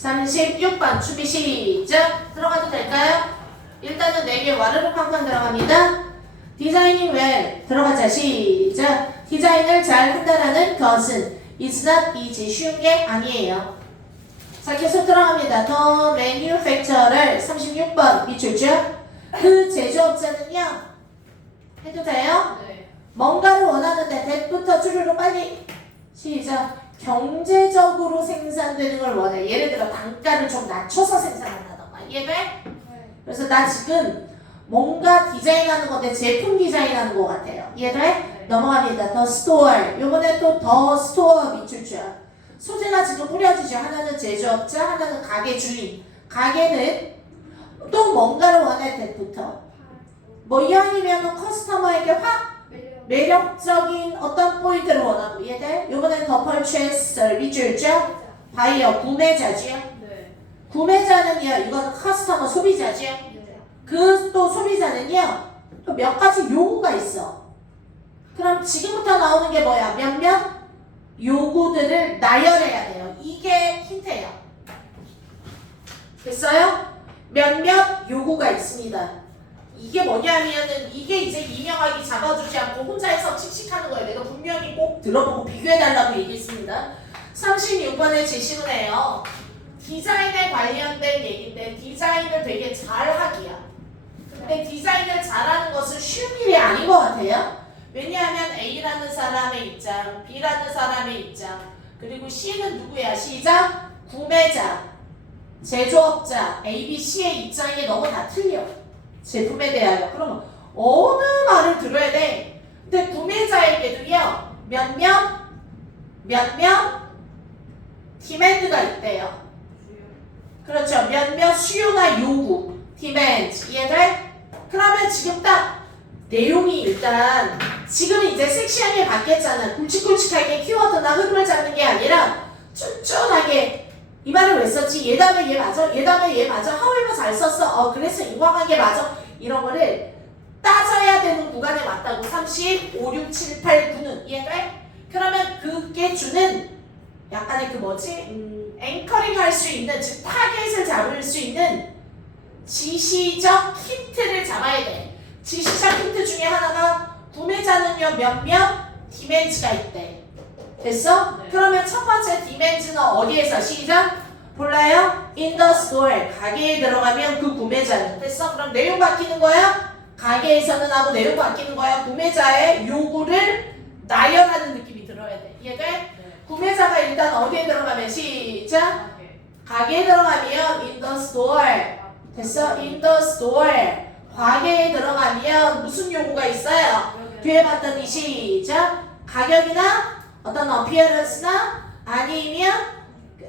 36번 준비 시작. 들어가도 될까요? 일단은 4개 와르르 쾅쾅 들어갑니다. 디자이닝 웰 들어가자. 시작. 디자인을 잘 한다라는 것은 It's not easy. 쉬운 게 아니에요. 자, 계속 들어갑니다. 더 매뉴팩처를 36번 밑줄죠. 그 제조업자는요. 해도 돼요? 네. 뭔가를 원하는데 that부터 주르륵 빨리 시작. 경제적으로 생산되는 걸 원해. 예를 들어 단가를 좀 낮춰서 생산한다던가. 이해돼? 네. 그래서 나 지금 뭔가 디자인하는 건데 제품 디자인하는 것 같아요. 이해돼? 네. 넘어갑니다. 더 스토어. 요번에 또 더 스토어 밑줄줄. 소재가 지금 뿌려지죠. 하나는 제조업자, 하나는 가게 주인. 가게는 또 뭔가를 원해. that부터. 뭐 이왕이면 커스터머에게 확 매력적인 어떤 포인트를 원하고. 이해돼? 요번엔 더 purchaser 밑줄죠. 바이어 구매자죠. 네. 구매자는요. 이건 커스터머 소비자죠. 네. 그 또 소비자는요. 또 몇 가지 요구가 있어. 그럼 지금부터 나오는 게 뭐야? 몇몇 요구들을 나열해야 돼요. 이게 힌트예요. 됐어요? 몇몇 요구가 있습니다. 이게 뭐냐면은 이게 이제 이명학이 잡아주지 않고 혼자 해서 칙칙하는 거예요. 내가 분명히 꼭 들어보고 비교해달라고 얘기했습니다. 36번의 제시문이에요. 디자인에 관련된 얘기인데 디자인을 되게 잘하기야. 근데 디자인을 잘하는 것은 쉬운 일이 아닌 것 같아요. 왜냐하면 A라는 사람의 입장, B라는 사람의 입장, 그리고 C는 누구야? 시작! 구매자, 제조업자, A, B, C의 입장이 너무 다 틀려. 제품에 대하여. 그러면 어느 말을 들어야 돼? 근데 구매자에게도요, 몇몇 디맨드가 있대요. 그렇죠. 몇몇 수요나 요구, 디맨드. 이해돼? 그러면 지금 딱 내용이 일단 지금 이제 섹시하게 바뀌었잖아. 굵직굵직하게 키워드나 흐름을 잡는 게 아니라 쫀쫀하게 이 말을 왜 썼지? 얘 다음에 얘 맞아? 얘 다음에 얘 맞아? 하울버 잘 썼어? 그래서 인과관계 맞아? 이런 거를 따져야 되는 구간에 맞다고. 35, 6, 7, 8, 9는 이해돼? 그러면 그게 주는 약간의 그 뭐지? 앵커링 할 수 있는, 즉 타겟을 잡을 수 있는 지시적 힌트를 잡아야 돼. 지시적 힌트 중에 하나가 구매자는요 몇몇 디맨즈가 있대. 됐어? 네. 그러면 첫 번째 디맨즈는 어디에서? 시작! 몰라요? In the store. 가게에 들어가면 그 구매자는. 됐어? 그럼 내용 바뀌는 거야? 가게에서는 하고 내용 바뀌는 거야. 구매자의 요구를 나열하는 느낌이 들어야 돼. 이해돼? 네. 구매자가 일단 어디에 들어가면? 시작! 가게. 가게에 들어가면 in the store. 됐어? in the store. 가게에 들어가면 무슨 요구가 있어요? 뒤에 봤더니 시작! 가격이나 어떤 어피어런스나 아니면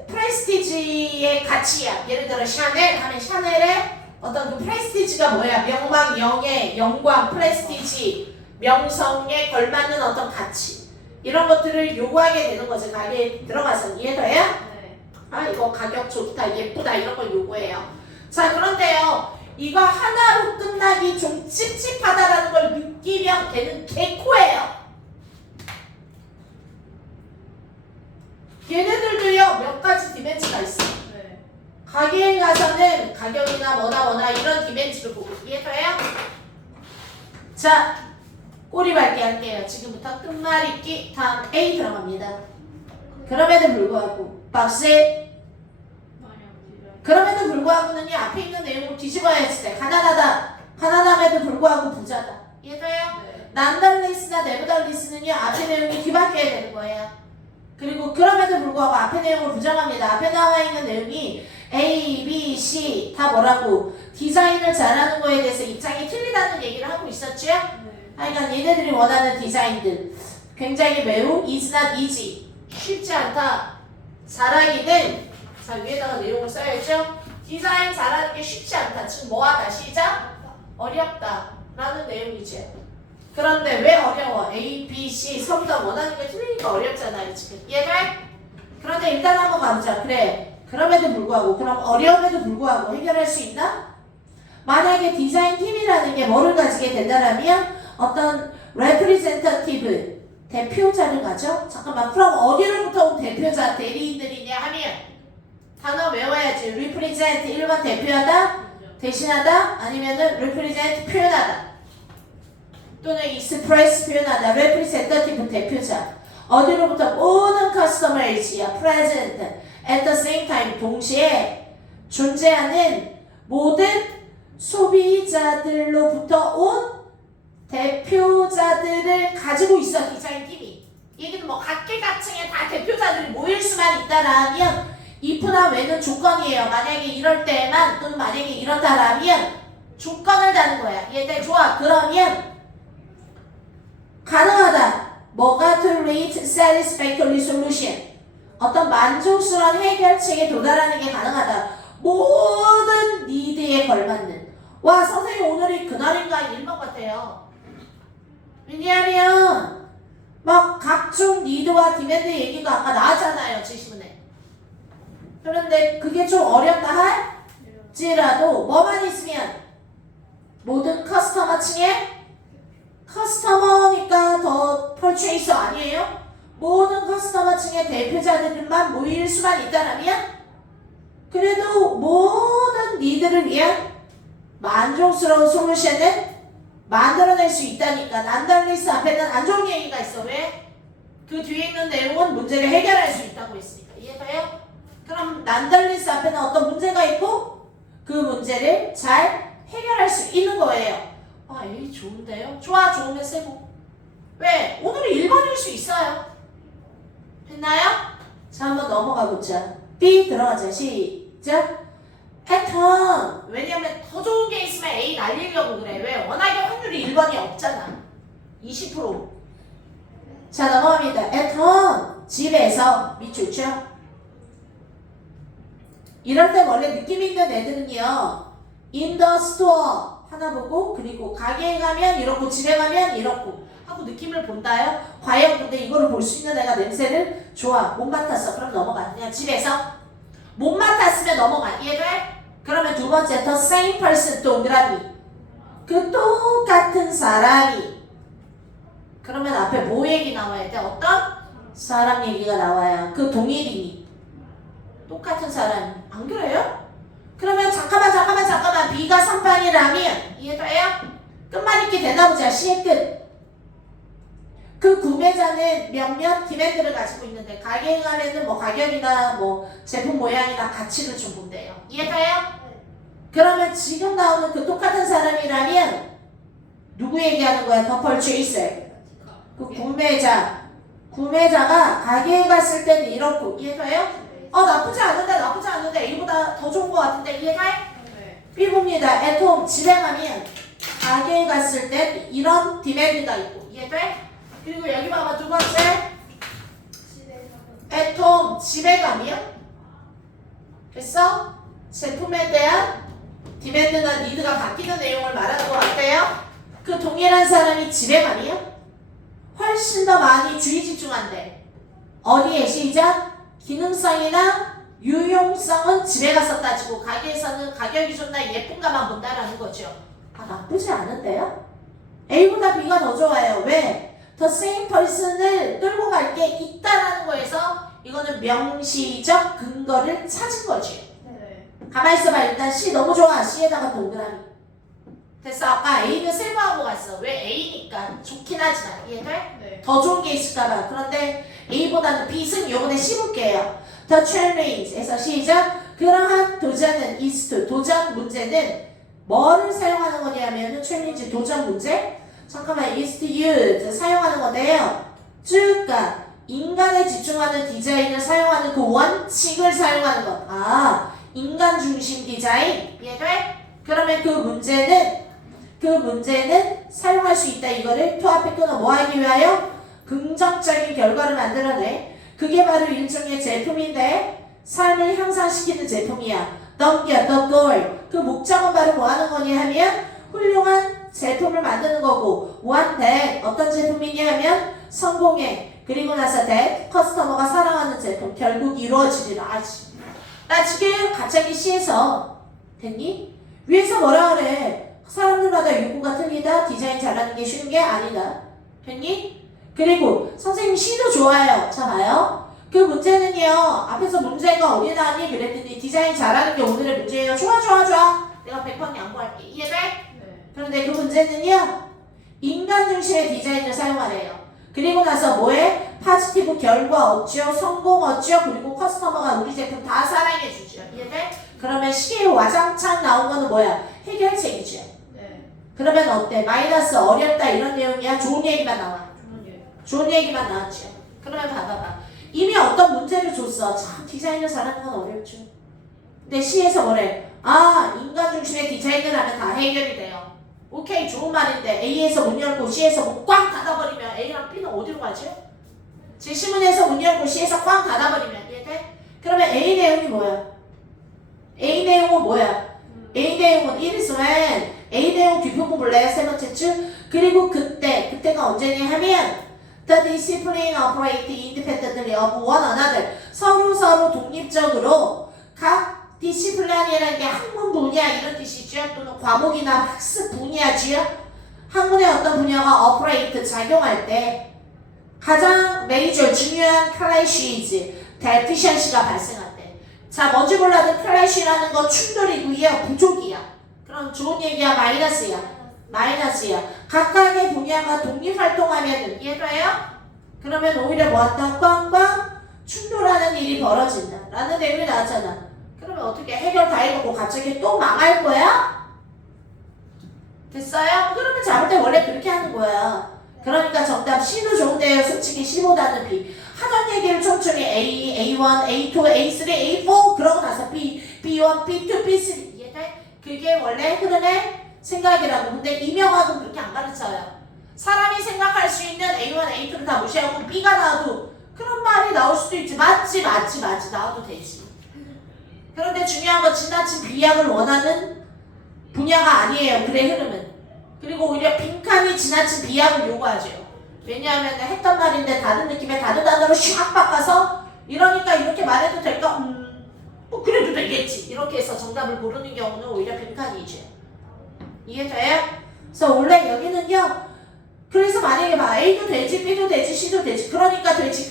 프레스티지의 가치야. 예를 들어 샤넬 하면 샤넬의 어떤 그 프레스티지가 뭐야? 명망, 영예, 영광, 프레스티지, 명성에 걸맞는 어떤 가치. 이런 것들을 요구하게 되는 거지. 가게에 들어가서. 이해돼요? 네. 아 이거 가격 좋다, 예쁘다 이런 걸 요구해요. 자 그런데요. 이거 하나로 끝나기 좀 찝찝하다라는 걸 느끼면 걔는 개코예요. 얘네들도요 몇 가지 디멘즈가 있어. 네. 가게에 가서는 가격이나 뭐나 이런 디멘즈를 보고. 이해돼요? 자 꼬리 밟기 할게요. 지금부터 끝말잇기. 다음 A 들어갑니다. 그럼에도 불구하고 박스에 그럼에도 불구하고는요 앞에 있는 내용을 뒤집어야 했을 때 가난함에도 불구하고 부자다. 이해돼요? 네. 난달리스나 네브달리스는요 앞에 내용이 뒤바뀌어야 되는 거예요. 그리고 그럼에도 불구하고 앞에 내용을 부정합니다. 앞에 나와 있는 내용이 A, B, C 다 뭐라고 디자인을 잘하는 거에 대해서 입장이 틀리다는 얘기를 하고 있었죠? 네. 하여간 얘네들이 원하는 디자인들 굉장히 매우 is not easy 쉽지 않다. 잘하기는 자 위에다가 내용을 써야죠. 디자인 잘하는 게 쉽지 않다. 즉 뭐하다? 시작! 어렵다 라는 내용이죠. 그런데 왜 어려워? A, B, C 서로 다 원하는 게 틀리니까 어렵잖아요 지금. 이해돼? 그런데 일단 한번 가보자. 그래 그럼에도 불구하고 그럼 어려움에도 불구하고 해결할 수 있나? 만약에 디자인 팀이라는 게 뭐를 가지게 된다면 어떤 representative 대표자를 가져? 잠깐만 그럼 어디로부터 온 대표자 대리인들이냐 하면 단어 외워야지. represent 1번 대표하다, 대신하다, 아니면은 represent 표현하다, 또는 express 표현하다, representative 대표자. 어디로부터? 모든 customers야 present at the same time 동시에 존재하는 모든 소비자들로부터 온 대표자들을 가지고 있어 디자인팀이. 얘기는 뭐 각계각층에 다 대표자들이 모일 수만 있다라면 if나 when은 조건이에요. 만약에 이럴 때만 또는 만약에 이렇다라면 조건을 다는 거야. 얘들 좋아. 그러면 가능하다. 뭐가 to reach satisfactory solution. 어떤 만족스러운 해결책에 도달하는 게 가능하다. 모든 니드에 걸맞는. 와 선생님 오늘이 그날인가 일만 같아요. 왜냐하면 막 각종 니드와 디맨드 얘기가 아까 나왔잖아요. 지시문에. 그런데 그게 좀 어렵다 할지라도 뭐만 있으면 모든 커스터머층에 커스터머니까 더 펄추에이서 아니에요? 모든 커스터머층의 대표자들만 모일 수만 있다라면 그래도 모든 니들을 위한 만족스러운 솔루션을 만들어낼 수 있다니까. 난달리스 앞에는 안 좋은 얘기가 있어. 왜? 그 뒤에 있는 내용은 문제를 해결할 수 있다고 했으니까. 이해돼요? 그럼 난달리스 앞에는 어떤 문제가 있고 그 문제를 잘 해결할 수 있는 거예요. 아, 에이 좋은데요? 좋아, 좋으면 세고. 왜? 오늘은 1번일 수 있어요. 됐나요? 자, 한번 넘어가 보자. B 들어가자. 시작. 패턴. 왜냐면 더 좋은 게 있으면 A 날리려고 그래. 왜? 워낙에 확률이 1번이 없잖아. 20%. 자, 넘어갑니다. 패턴. 집에서 밑줄죠? 이럴 때 원래 느낌 있는 애들은요. in the store 하나 보고 그리고 가게에 가면 이렇고 집에 가면 이렇고 하고 느낌을 본다요. 과연 근데 이거를 볼 수 있는 애가 냄새를 좋아. 못 맡았어. 그럼 넘어가. 그냥 집에서 못 맡았으면 넘어가. 이해돼? 그러면 두 번째 the same person 동그라미. 그 똑같은 사람이. 그러면 앞에 뭐 얘기 나와야 돼? 어떤 사람 얘기가 나와야 그 동일이니. 똑같은 사람. 안 그래요? 그러면 잠깐만 B가 3판이라면 이해돼요? 끝말 잇기 되나보자. C의 끝. 그 구매자는 몇몇 디맨드를 가지고 있는데 가게에 가면은 뭐 가격이나 뭐 제품 모양이나 가치를 좀 본대요. 이해돼요? 그러면 지금 나오는 그 똑같은 사람이라면 누구 얘기하는 거야? 더 purchaser. 그 구매자가 가게에 갔을 때는 이렇고. 이해돼요? 나쁘지 않은데 A보다 더 좋은 것 같은데 이해돼? 네. B 봅니다. at home 집에 가면 가게에 갔을 때 이런 디맨드가 있고. 이해돼? 그리고 여기 봐봐. 두 번째 at home 집에 가면 됐어? 제품에 대한 디맨드나 니드가 바뀌는 내용을 말하는 것 같아요. 그 동일한 사람이 집에 가면 훨씬 더 많이 주의 집중한대. 어디에? 시작. 기능성이나 유용성은 집에 가서 따지고 가게에서는 가격이 좋나 예쁜가만 본다라는 거죠. 나쁘지 않은데요? A보다 B가 더 좋아요. 왜? The same person을 끌고 갈 게 있다라는 거에서 이거는 명시적 근거를 찾은 거죠. 가만히 있어봐. 일단 C 너무 좋아. C에다가 동그라미. 됐어. 아까 A는 세모하고 갔어. 왜? A니까 좋긴 하지만. 이해돼? 네. 더 좋은 게 있을까봐. 그런데 A보다는 B 승 요번에 C 볼게요. The challenge에서 시작. 그러한 도전은 is to. 도전 문제는 뭐를 사용하는 거냐면은 challenge 도전 문제. 잠깐만 is to use 사용하는 건데요. 즉가 인간에 집중하는 디자인을 사용하는 그 원칙을 사용하는 것. 인간 중심 디자인. 이해돼? 그러면 그 문제는 사용할 수 있다. 이거를 to 앞에 끊어 뭐 하기 위하여? 긍정적인 결과를 만들어내. 그게 바로 일종의 제품인데 삶을 향상시키는 제품이야. 넘겨, the goal. 그 목적은 바로 뭐 하는 거냐 하면 훌륭한 제품을 만드는 거고 what that 어떤 제품이냐 하면 성공해. 그리고 나서 that 커스터머가 사랑하는 제품 결국 이루어지리라. 나 지금 갑자기 C에서 됐니? 위에서 뭐라 그래? 사람들마다 요구가 틀리다. 디자인 잘하는 게 쉬운 게 아니다. 됐니? 그리고 선생님 C도 좋아요. 자 봐요. 그 문제는요. 앞에서 문제가 어디 나왔니? 그랬더니 디자인 잘하는 게 오늘의 문제예요. 좋아 좋아 좋아. 내가 100번 양보할게. 이해돼? 네. 그런데 그 문제는요. 인간 중심의 디자인을 사용하래요. 그리고 나서 뭐해? 포지티브 결과 얻죠. 성공 얻죠. 그리고 커스터머가 우리 제품 다 사랑해 주죠. 이해돼? 그러면 시계에 와장창 나온 거는 뭐야? 해결책이죠. 네. 그러면 어때? 마이너스 어렵다 이런 내용이야? 좋은 얘기만 나와. 좋은 얘기만 나왔죠. 그러면 봐봐봐. 이미 어떤 문제를 줬어. 참 디자인을 잘하는 건 어렵죠. 근데 C에서 뭐래? 아 인간 중심의 디자인을 하면 다 해결이 돼요. 오케이 좋은 말인데 A에서 문 열고 C에서 문 꽝 닫아버리면 A랑 B는 어디로 가죠? 제시문에서 문 열고 C에서 꽝 닫아버리면 이해돼? 그러면 A 내용이 뭐야? A 내용은 뭐야? A 내용은 it is when A 내용 뒷부분 볼래요? 세 번째 줄 그리고 그때가 언제냐 하면 The discipline operate independently of one another. 서로 독립적으로 각 디시플린이라는 게 학문 분야 이런 뜻이죠. 또는 과목이나 학습 분야지요. 학문의 어떤 분야가 operate 작용할 때 가장 메이저 중요한 클래시즈 deficiency가 발생할 때. 자 뭔지 몰라도 클래시라는 건 충돌이고요. 부족이야. 그럼 좋은 얘기야 마이너스야. 마이너스야. 각각의 분야가 독립활동하면 이해돼요? 그러면 오히려 뭐한다? 꽝꽝 충돌하는 일이 벌어진다 라는 내용이 나왔잖아. 그러면 어떻게 해결 다 해놓고 갑자기 또 망할 거야? 됐어요? 그러면 잡을 때 원래 그렇게 하는 거야. 그러니까 정답 C도 좋은데요. 솔직히 C보다는 B. 하던 얘기를 천천히 A, A1, A2, A3, A4 그러고 나서 B, B1, B2, B3 이해돼? 그게 원래 흐름의 생각이라고. 근데 이명학은 그렇게 안 가르쳐요. 사람이 생각할 수 있는 A1, A2를 다 무시하고 B가 나와도 그런 말이 나올 수도 있지. 맞지 나와도 되지. 그런데 중요한 건 지나친 비약을 원하는 분야가 아니에요. 글의 흐름은. 그리고 오히려 빈칸이 지나친 비약을 요구하죠. 왜냐하면 했던 말인데 다른 느낌의 다른 단어로 샥 바꿔서 이러니까 이렇게 말해도 될까? 뭐 그래도 되겠지. 이렇게 해서 정답을 고르는 경우는 오히려 빈칸이죠. 이해돼요? 그래서 원래 여기는요. 그래서 만약에 봐 A도 되지 B도 되지 C도 되지 그러니까 되지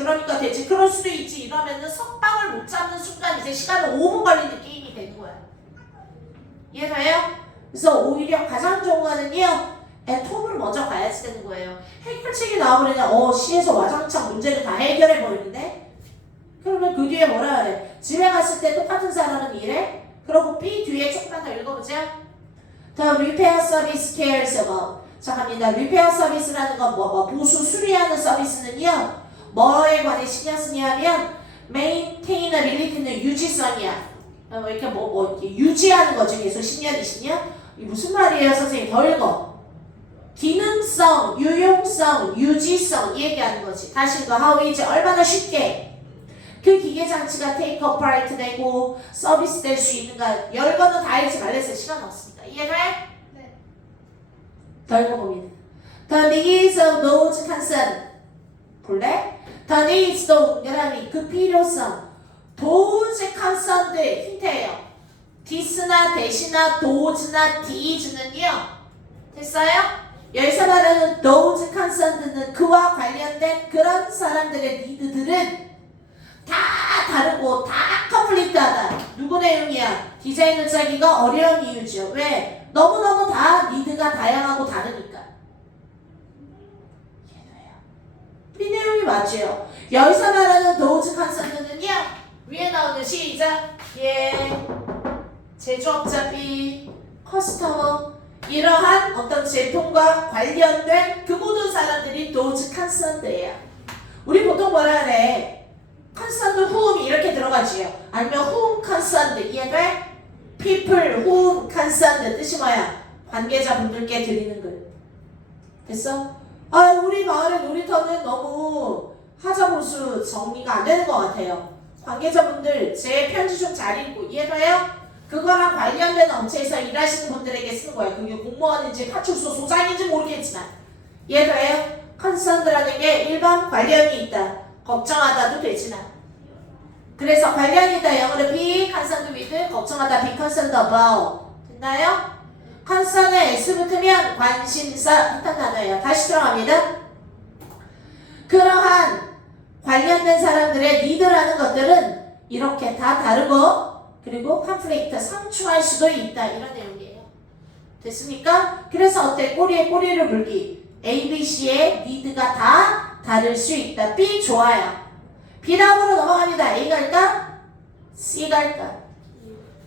그럴 수도 있지 이러면은 석방을 못 잡는 순간 이제 시간은 5분 걸리는 게임이 되는 거야. 이해돼요? 그래서 오히려 가장 좋은 거는요 톱을 먼저 가야지 되는 거예요. 해결책이 나와버리냐 C에서 와장창 문제를 다 해결해 버리는데 그러면 그 뒤에 뭐라 그래? 집에 갔을 때 똑같은 사람은 이래? 그러고 B 뒤에 조금만 더 읽어보자. The repair service cares about. 자 갑니다. repair service라는 건 보수 수리하는 서비스는요. 뭐에 관해 신경 쓰냐면 maintainability는 유지성이야. 이렇게 이렇게 유지하는 거죠. 계속 10년, 20년. 이 무슨 말이에요, 선생님? 더 읽어. 기능성, 유용성, 유지성 이 얘기하는 거지. 다시 읽어. How is 얼마나 쉽게 그 기계 장치가 take apart 되고 서비스 될 수 있는가. 열거는 다 읽지 말랬어요. 시간 없습니다. 이해돼? 네. 더 읽어봅니다. The needs of those concerned. 볼래? The needs도 동그라미 그 필요성. those concerned 힌트예요. this나 that이나 those나 these는요. 됐어요? 여기서 말하는 those concerned는 그와 관련된 그런 사람들의 니드들은 다 다르고 다 컨플릭트하다. 누구 내용이야? 디자인을 짜기가 어려운 이유죠. 왜? 너무너무 다 니드가 다양하고 다르니까. 이해돼요? 이 내용이 맞죠? 여기서 말하는 those concerned는요. 위에 나오는 시작. 제조업자 B, 커스터머 이러한 어떤 제품과 관련된 그 모든 사람들이 those concerned예요. 우리 보통 뭐라 그래? concerned whom 이렇게 들어가지요. 아니면 whom concerned 이해돼? people whom concerned 뜻이 뭐야? 관계자분들께 드리는 글. 됐어? 우리 마을의 놀이터는 너무 하자보수 정리가 안 되는 것 같아요. 관계자분들 제 편지 좀 잘 읽고 이해돼요? 그거랑 관련된 업체에서 일하시는 분들에게 쓰는 거야. 그게 공무원인지 파출소 소장인지 모르겠지만 이해돼요? concerned라는 게 일반 관련이 있다. 걱정하다도 되지만 그래서 관련이 있다. 영어로 be concerned with 걱정하다 be concerned about 됐나요? concern에 s 붙으면 관심사 했던 단어예요. 다시 들어갑니다. 그러한 관련된 사람들의 니드라는 것들은 이렇게 다 다르고 그리고 컨플릭트 상충할 수도 있다 이런 내용이에요. 됐습니까? 그래서 어때? 꼬리에 꼬리를 물기. A, B, C의 니드가 다 다를 수 있다. B 좋아요. B 다음으로 넘어갑니다. A 갈까? C 갈까?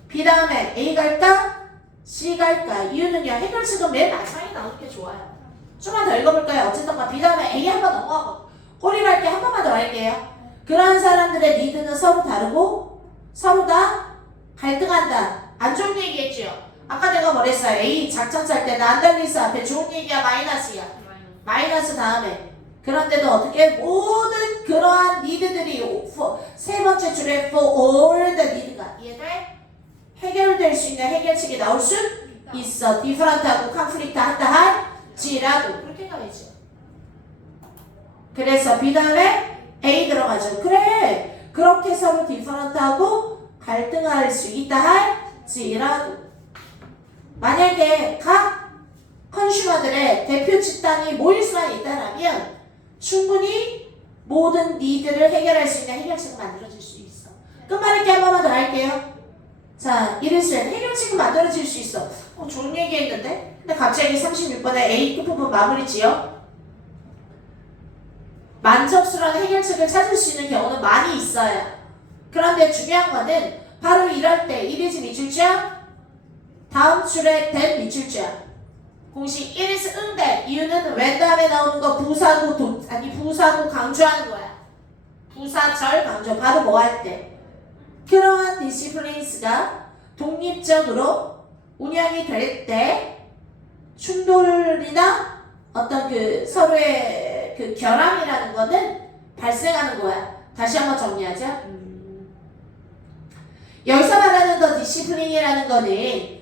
B 다음에 A 갈까? C 갈까? 이유는요. 해결책은 맨 마지막에 나오는 게 좋아요. 좀만 더 읽어볼까요? 어쨌든 B 다음에 A 한번 넘어가고 꼬리 갈게 한 번만 더 할게요. 그런 사람들의 니드는 서로 다르고 서로 다 갈등한다. 안 좋은 얘기했죠? 아까 내가 뭐랬어요? A 작전 짤 때는 안달리스 앞에 좋은 얘기야 마이너스야? 마이너스 다음에 그런데도 어떻게 모든 그러한 니드들이 세 번째 줄에 for all the need가 이해돼? 해결될 수 있는 해결책이 나올 수 있어. 디퍼런트하고 컨플릭트 한다 할지라도 그렇게 가야죠. 그래서 B 다음에 A 들어가죠. 그래 그렇게 서로 디퍼런트하고 갈등할 수 있다 할지라도 만약에 각 컨슈머들의 대표 집단이 모일 수만 있다라면 충분히 모든 니드를 해결할 수 있는 해결책을 만들어질 수 있어. 끝말잇기 한 번만 더 할게요. 자, 이랬어요. 해결책이 만들어질 수 있어. 좋은 얘기 했는데? 근데 갑자기 36번에 A 끝부분 마무리 지어. 만족스러운 해결책을 찾을 수 있는 경우는 많이 있어요. 그런데 중요한 거는 바로 이럴 때 이리지 미출자 다음 줄에 된 미출자 공식 1is 응대 이유는 when 다음에 나오는 거 부사구 부사구 강조하는 거야. 부사절 강조 바로 뭐 할 때 그러한 디시플리인스가 독립적으로 운영이 될 때 충돌이나 어떤 그 서로의 그 결함이라는 거는 발생하는 거야. 다시 한번 정리하자. 여기서 말하는 더 디시플린이라는 거는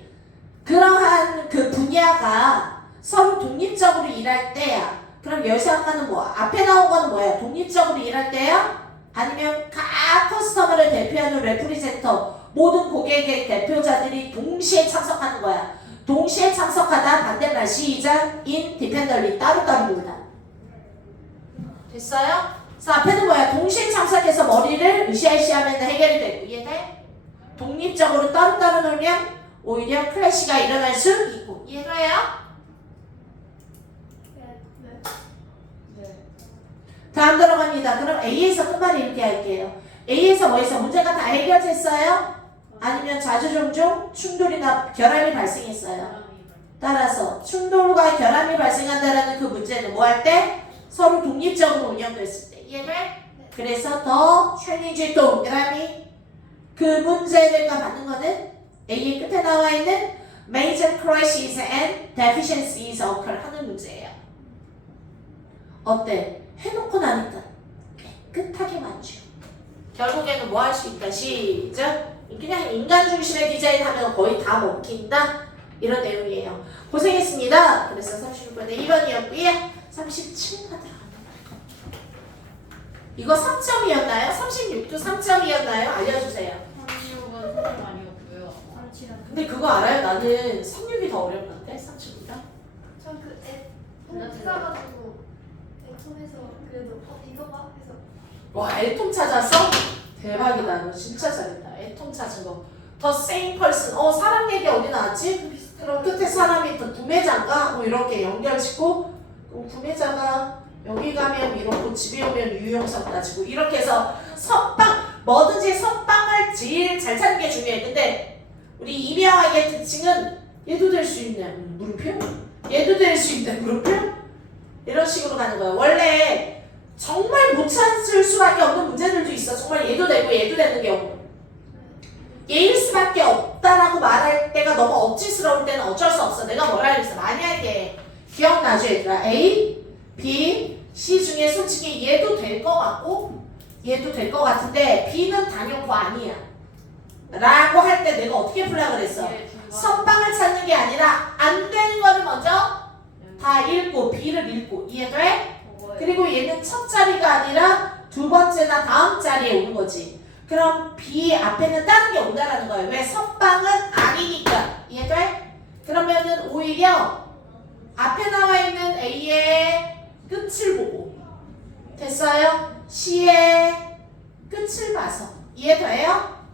그러한 그 분야가 서로 독립적으로 일할 때야. 그럼 여기서 아까는 뭐 앞에 나온 거는 뭐야? 독립적으로 일할 때야? 아니면 각 커스터머를 대표하는 레프리젠터 모든 고객의 대표자들이 동시에 참석하는 거야. 동시에 참석하다 반대말 시작 independently 따로따로 놀다. 됐어요? 그래서 앞에는 뭐야? 동시에 참석해서 머리를 으쌰으쌰하면 해결이 되고 이해돼? 독립적으로 따로따로 놀면 오히려 클래시가 일어날 수 있고 이해가요? 다음 들어갑니다. 그럼 A에서 끝말을 이렇게 할게요. A에서 뭐해서 문제가 다 해결됐어요? 아니면 자주 종종 충돌이나 결함이 발생했어요? 따라서 충돌과 결함이 발생한다는 그 문제는 뭐 할 때? 서로 독립적으로 운영됐을 때 이해돼? 그래서 더 챌린지 동그라미 그 문제들과 받는 거는 A의 끝에 나와 있는 major crises and deficiencies occur 하는 문제예요. 어때? 해놓고 나니까 깨끗하게 맞죠. 결국에는 뭐 할 수 있다. 시작. 그냥 인간 중심의 디자인 하면 거의 다 먹힌다. 이런 내용이에요. 고생했습니다. 그래서 36번에 2번이었고요. 37번 들어갑니다. 이거 3점이었나요? 36도 3점이었나요? 알려주세요. 36은 3점 아니었고요. 근데 그거 알아요? 나는 36이 더 어려웠는데 37보다. 전그 앱 찾아가지고 앱통해서 그래도 이거 봐 해서 와 애통 찾았어? 대박이다. 너 진짜 잘했다. 애통 찾은 거. The same person. 사람 얘기 어디 나왔지? 그럼 끝에 사람이 또 구매자인가? 뭐 이렇게 연결짓고 구매자가 여기 가면 이러고 집에 오면 유용석 따지고 이렇게 해서 선빵 뭐든지 선빵을 제일 잘 찾는 게 중요해. 근데 우리 이명학의 특징은 얘도 될 수 있는 물음표? 얘도 될 수 있는 물음표? 이런 식으로 가는 거예요. 원래 정말 못 찾을 수밖에 없는 문제들도 있어. 정말 얘도 되고 얘도 되는 경우. 얘일 수밖에 없다라고 말할 때가 너무 억지스러울 때는 어쩔 수 없어. 내가 뭐라 그랬어? 만약에 기억나죠 얘들아? A, B, C 중에 솔직히 얘도 될 것 같고 얘도 될 것 같은데 B는 단연코 아니야 라고 할 때 내가 어떻게 풀라 그랬어? 선방을 찾는 게 아니라 안 되는 거를 먼저 다 읽고 B를 읽고 이해돼? 그리고 얘는 첫 자리가 아니라 두 번째나 다음 자리에 오는 거지. 그럼 B 앞에는 다른 게 온다라는 거예요. 왜? 선방은 아니니까. 이해돼? 그러면은 오히려 앞에 나와 있는 A의 끝을 보고 됐어요? 시의 끝을 봐서. 이해돼요?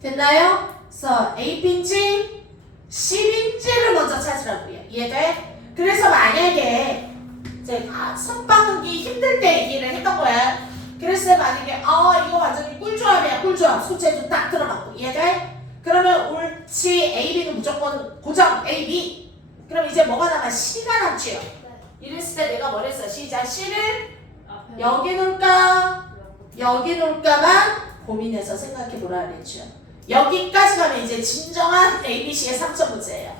됐나요? 그래서 A빈지, C빈지를 먼저 찾으라고요. 이해돼? 그래서 만약에 이제 선빵하기 힘들 때 얘기를 했던 거야. 그래서 만약에 이거 완전히 꿀조합이야. 꿀조합. 소재도 딱 들어맞고. 이해돼? 그러면 옳지 AB는 무조건 고정 AB. 그럼 이제 뭐가 남아? C가 남지요. 이랬을 때 내가 뭐랬어? 시작. C를 앞에 여기 놓을까? 여기 놓을까만 고민해서 생각해 보라 그랬죠. 여기까지 가면 이제 진정한 ABC의 3점 문제예요.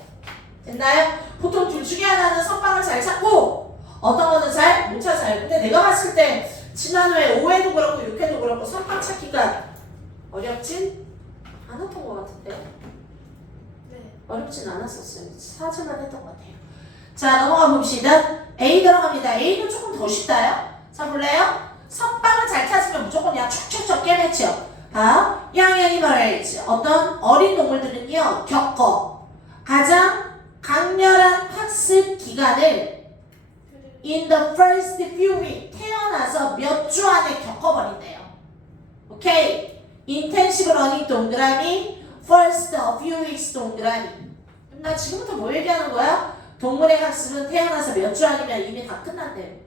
됐나요? 보통 둘 중에 하나는 선빵을 잘 찾고 어떤 거는 잘 못 찾아요. 근데 내가 봤을 때 지난주에 5회도 그렇고 6회도 그렇고 선빵 찾기가 어렵진 않았던 것 같은데. 네. 어렵진 않았었어요. 사주만 했던 것 같아요. 자, 넘어가 봅시다. A 들어갑니다. A는 조금 더 쉽다요. 자, 볼래요? 선빵을 잘 찾으면 무조건 그냥 촉촉촉 깨맺죠. young animals, 어떤 어린 동물들은요, 겪어. 가장 강렬한 학습 기간을 in the first few weeks, 태어나서 몇 주 안에 겪어버린대요. 오케이? intensive learning 동그라미, first a few weeks 동그라미. 나 지금부터 뭐 얘기하는 거야? 동물의 학습은 태어나서 몇 주 아니면 이미 다 끝난대요.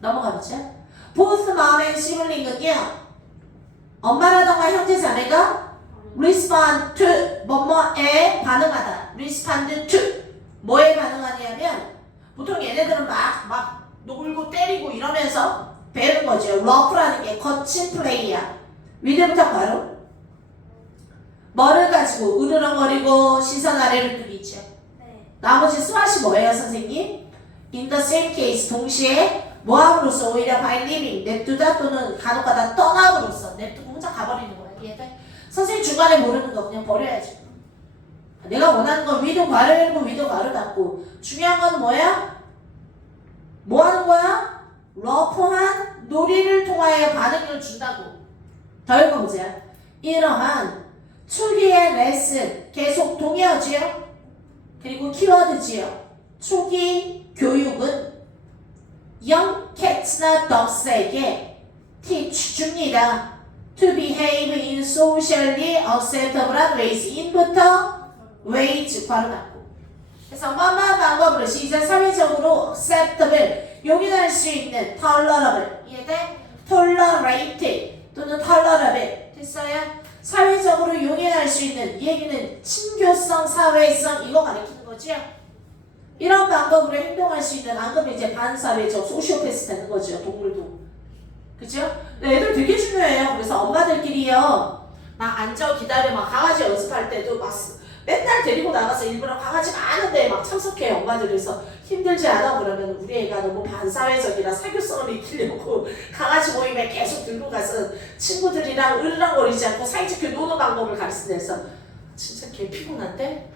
넘어가보죠. both mom and sibling은요, 엄마라던가 형제 자매가 respond to 뭐뭐에 반응하다. respond to 뭐에 반응하냐면 보통 얘네들은 막 놀고 때리고 이러면서 배우는 거죠. rough라는 게 거친 플레이야. 위드부터 바로 뭐를 가지고 으르렁거리고 시선 아래를 누리죠. 네. 나머지 스왓이 뭐예요, 선생님? in the same case, 동시에 뭐함으로써 오히려 by leaving, 냅두다 또는 간혹가다 떠남으로써 냅두고 혼자 가버리는 거야. 이해돼? 선생님 중간에 모르는 거 그냥 버려야지. 내가 원하는 건 위도 괄호 읽고 위도 괄호 닫고. 중요한 건 뭐야? 뭐 하는 거야? 러프한 놀이를 통하여 반응을 준다고. 더 읽어보세요. 이러한 초기의 레슨 계속 동의어지요? 그리고 키워드지요. 초기 교육은 young cats나 dogs에게 teach 줍니다. to behave in socially acceptable ways. in부터 ways 괄호 닫고. 그래서 뭐뭐 방법으로 시작. 사회적으로 acceptable 용인할 수 있는 tolerable. 이해돼? tolerate 또는 tolerable. 됐어요? 사회적으로 용인할 수 있는, 이 얘기는 친교성, 사회성 이거 가리키는 거죠. 이런 방법으로 행동할 수 있는, 안 그러면 이제 반사회적 소시오패스 되는 거죠. 동물도. 그죠? 애들 되게 중요해요. 그래서 엄마들끼리요, 막 앉아 기다려, 막 강아지 연습할 때도 막 맨날 데리고 나가서 일부러 강아지 많은데 막 참석해요. 엄마들. 그래서 힘들지 않아 그러면 우리 애가 너무 반사회적이라 사교성을 익히려고 강아지 모임에 계속 들고 가서 친구들이랑 으르렁거리지 않고 사이좋게 노는 방법을 가르친대서 진짜 개 피곤한데?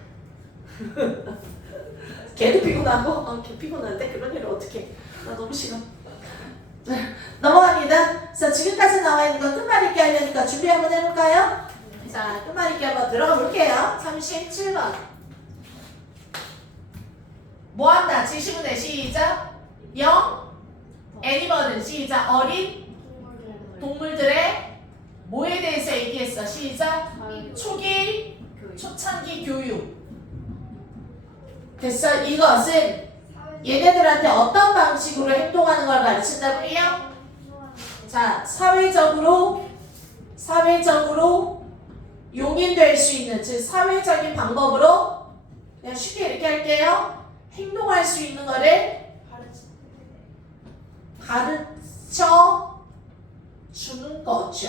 걔도 피곤하고 걔 피곤한데 그런 일을 어떻게 나 너무 싫어. 넘어갑니다. 그래서 지금까지 나와 있는 거 끝말잇기 하려니까 준비 한번 해볼까요? 자, 끝말잇기 한번 들어가 볼게요. 37번. 뭐한다? 지시문에 시작. 영. 애니멀은 시작. 어린 동물들의 뭐에 대해서 얘기했어? 시작. 초기, 초창기 교육. 됐어? 이것은 얘네들한테 어떤 방식으로 행동하는 걸 가르친다고요? 자, 사회적으로 용인될 수 있는, 즉 사회적인 방법으로 그냥 쉽게 이렇게 할게요. 행동할 수 있는 거를 가르쳐 주는 거죠.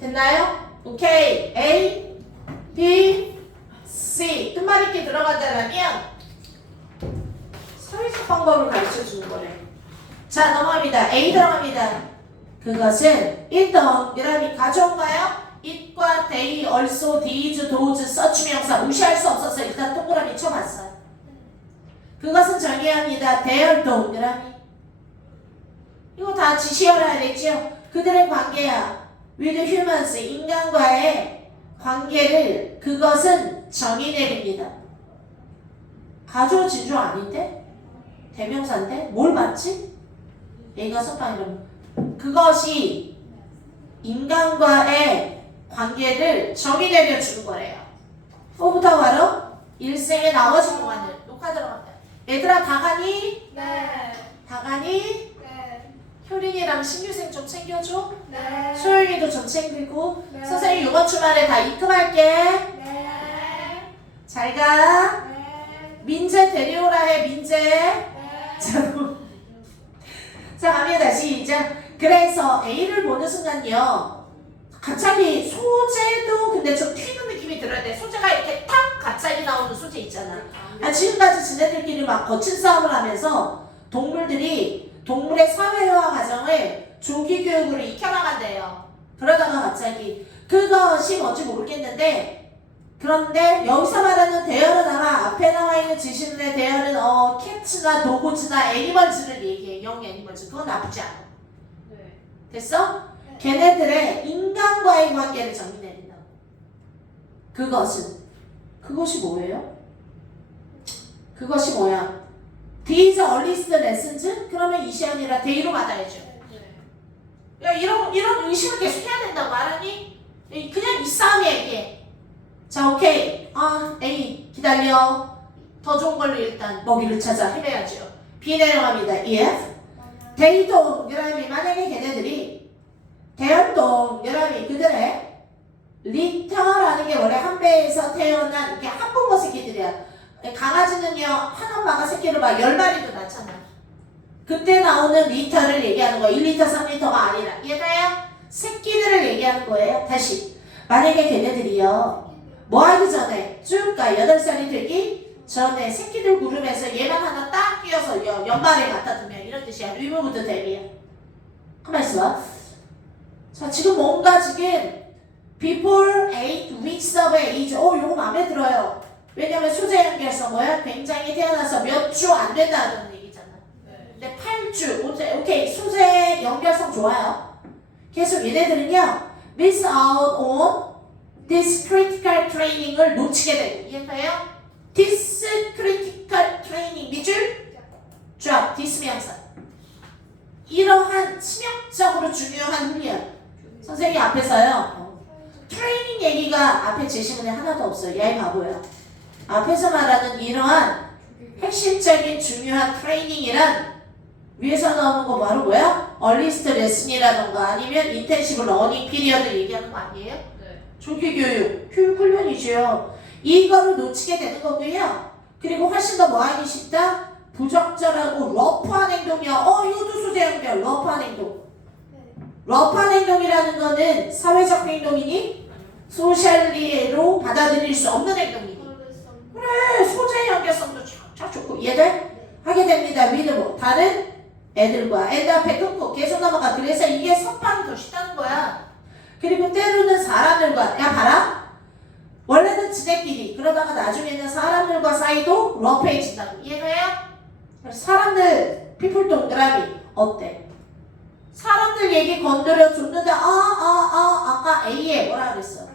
됐나요? 오케이. A, B, C. 끝말잇기 들어간다면 사회적 방법을 가르쳐 주는 거래. 자, 넘어갑니다. A 들어갑니다. 그것은 일단 여러분이 가져온가요? it과 they, also, these, those, such 명사 무시할 수 없어서 일단 동그라미 쳐봤어요. 그것은 정의합니다. their 동그라미. 이거 다 지시어야 되죠. 그들의 관계야. with humans, 인간과의 관계를 그것은 정의 내립니다. 가주어 진주 아닌데? 대명사인데? 뭘 맞지? A가 선빵 이름. 그것이 인간과의 관계를 정의 내려주는 거래요. 뭐부터 바로 일생의 나머지 동안을 녹화 들어간다. 얘들아 다간이 네. 다간이 네. 효린이랑 신규생 좀 챙겨줘. 네. 소영이도 좀 챙기고. 네. 선생님 이번 주말에 다 입금할게. 네. 잘 가. 네. 민재 데려오라 해 민재. 네. 자 갑니다. 시작. 그래서 A를 보는 순간요 갑자기 소재도 근데 좀 튀는 느낌이 들어야 돼. 소재가 이렇게 탁 갑자기 나오는 소재 있잖아. 지금까지 지네들끼리 막 거친 싸움을 하면서 동물의 사회화 과정을 조기 교육으로 익혀나간대요. 그러다가 갑자기 그것이 뭔지 모르겠는데 그런데 여기서 말하는 대열은 앞에 나와 있는 지시문의 대열은 캣츠나 도고츠나 애니멀즈를 얘기해. 영 애니멀즈. 그건 나쁘지 않아. 네. 됐어? 걔네들의 인간과의 관계를 정의 내린다고. 그것이 뭐예요? 그것이 뭐야? These earliest lessons? 그러면 이 시간이라 데이로 받아야죠. 네. 야 이런 의심을 계속 해야 된다고 알았니? 그냥 이 싸움 얘기해. 자 오케이. A 기다려. 더 좋은 걸로 일단 먹이를 찾아 헤매야죠. B 내려갑니다. If they 동그라미 만약에 걔네들이 대연동그라미 그들의 리터라는 게 원래 한 배에서 태어난 이렇게 한부모 새끼들이야. 강아지는요 한 엄마가 새끼를 막 10마리도 낳잖아. 그때 나오는 리터를 얘기하는 거야. 1리터 3리터가 아니라 얘가요 새끼들을 얘기하는 거예요. 다시 만약에 걔네들이요 뭐 하기 전에 쭉 가 8살이 되기 전에 새끼들 구름에서 얘만 하나 딱 끼워서 연말에 갖다 두면 이런 뜻이야. 리무브드 데뷔야. 가만 있어봐. 자 지금 뭔가 지금 before 8 weeks of age 요거 마음에 들어요. 왜냐면 소재 연결성 뭐야? 굉장히 태어나서 몇 주 안 된다는 얘기잖아. 네. 근데 8주 오케이 소재 연결성 좋아요. 계속 얘네들은요 miss out on this critical training을 놓치게 되고 이해가요? this critical training 밑줄 drop this 명사 이러한 치명적으로 중요한 훈련 선생님 앞에서요 트레이닝 얘기가 앞에 제시문에 하나도 없어요. 야 이 바보야. 앞에서 말하는 이러한 핵심적인 중요한 트레이닝이란 위에서 나오는 거 바로 뭐야? 얼리스트 레슨이라던가 아니면 인텐시브 러닝 피리어드 얘기하는 거 아니에요? 네. 조기 교육 훈련이죠. 이거를 놓치게 되는 거고요. 그리고 훨씬 더 뭐하기 쉽다? 부적절하고 러프한 행동이요. 이것도 소재 연결. 러프한 행동. 러프한 행동이라는 거는 사회적 행동이니 소셜리로 받아들일 수 없는 행동이니 그래 소재 연결성도 참 좋고 얘들 하게 됩니다. 위드 다른 애들과 애들 앞에 끊고 계속 넘어가. 그래서 이게 선빵이 더 쉽다는 거야. 그리고 때로는 사람들과 야 봐라 원래는 지네끼리 그러다가 나중에는 사람들과 사이도 러프해진다고. 이해가요? 사람들 피플 동그라미 어때? 사람들 얘기 건드려 줬는데 아까 A에 뭐라 그랬어?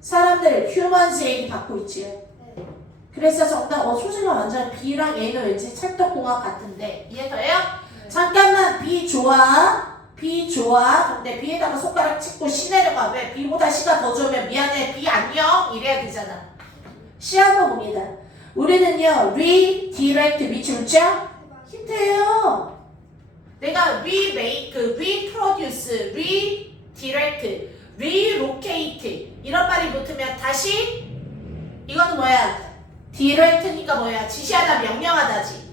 사람들 휴먼스 얘기 받고 있지. 그래서 정답 소재가 완전 B랑 A는 왠지 찰떡궁합 같은데 이해가요? 잠깐만 B 좋아 근데 B에다가 손가락 찍고 C 내려가. 왜? B보다 C가 더 좋으면 미안해 B 안녕 이래야 되잖아. C 한번 봅니다. 우리는요 redirect 밑줄자 힌트예요. 내가 remake, reproduce, redirect, relocate 이런 말이 붙으면 다시 이거는 뭐야? direct니까 뭐야? 지시하다 명령하다지.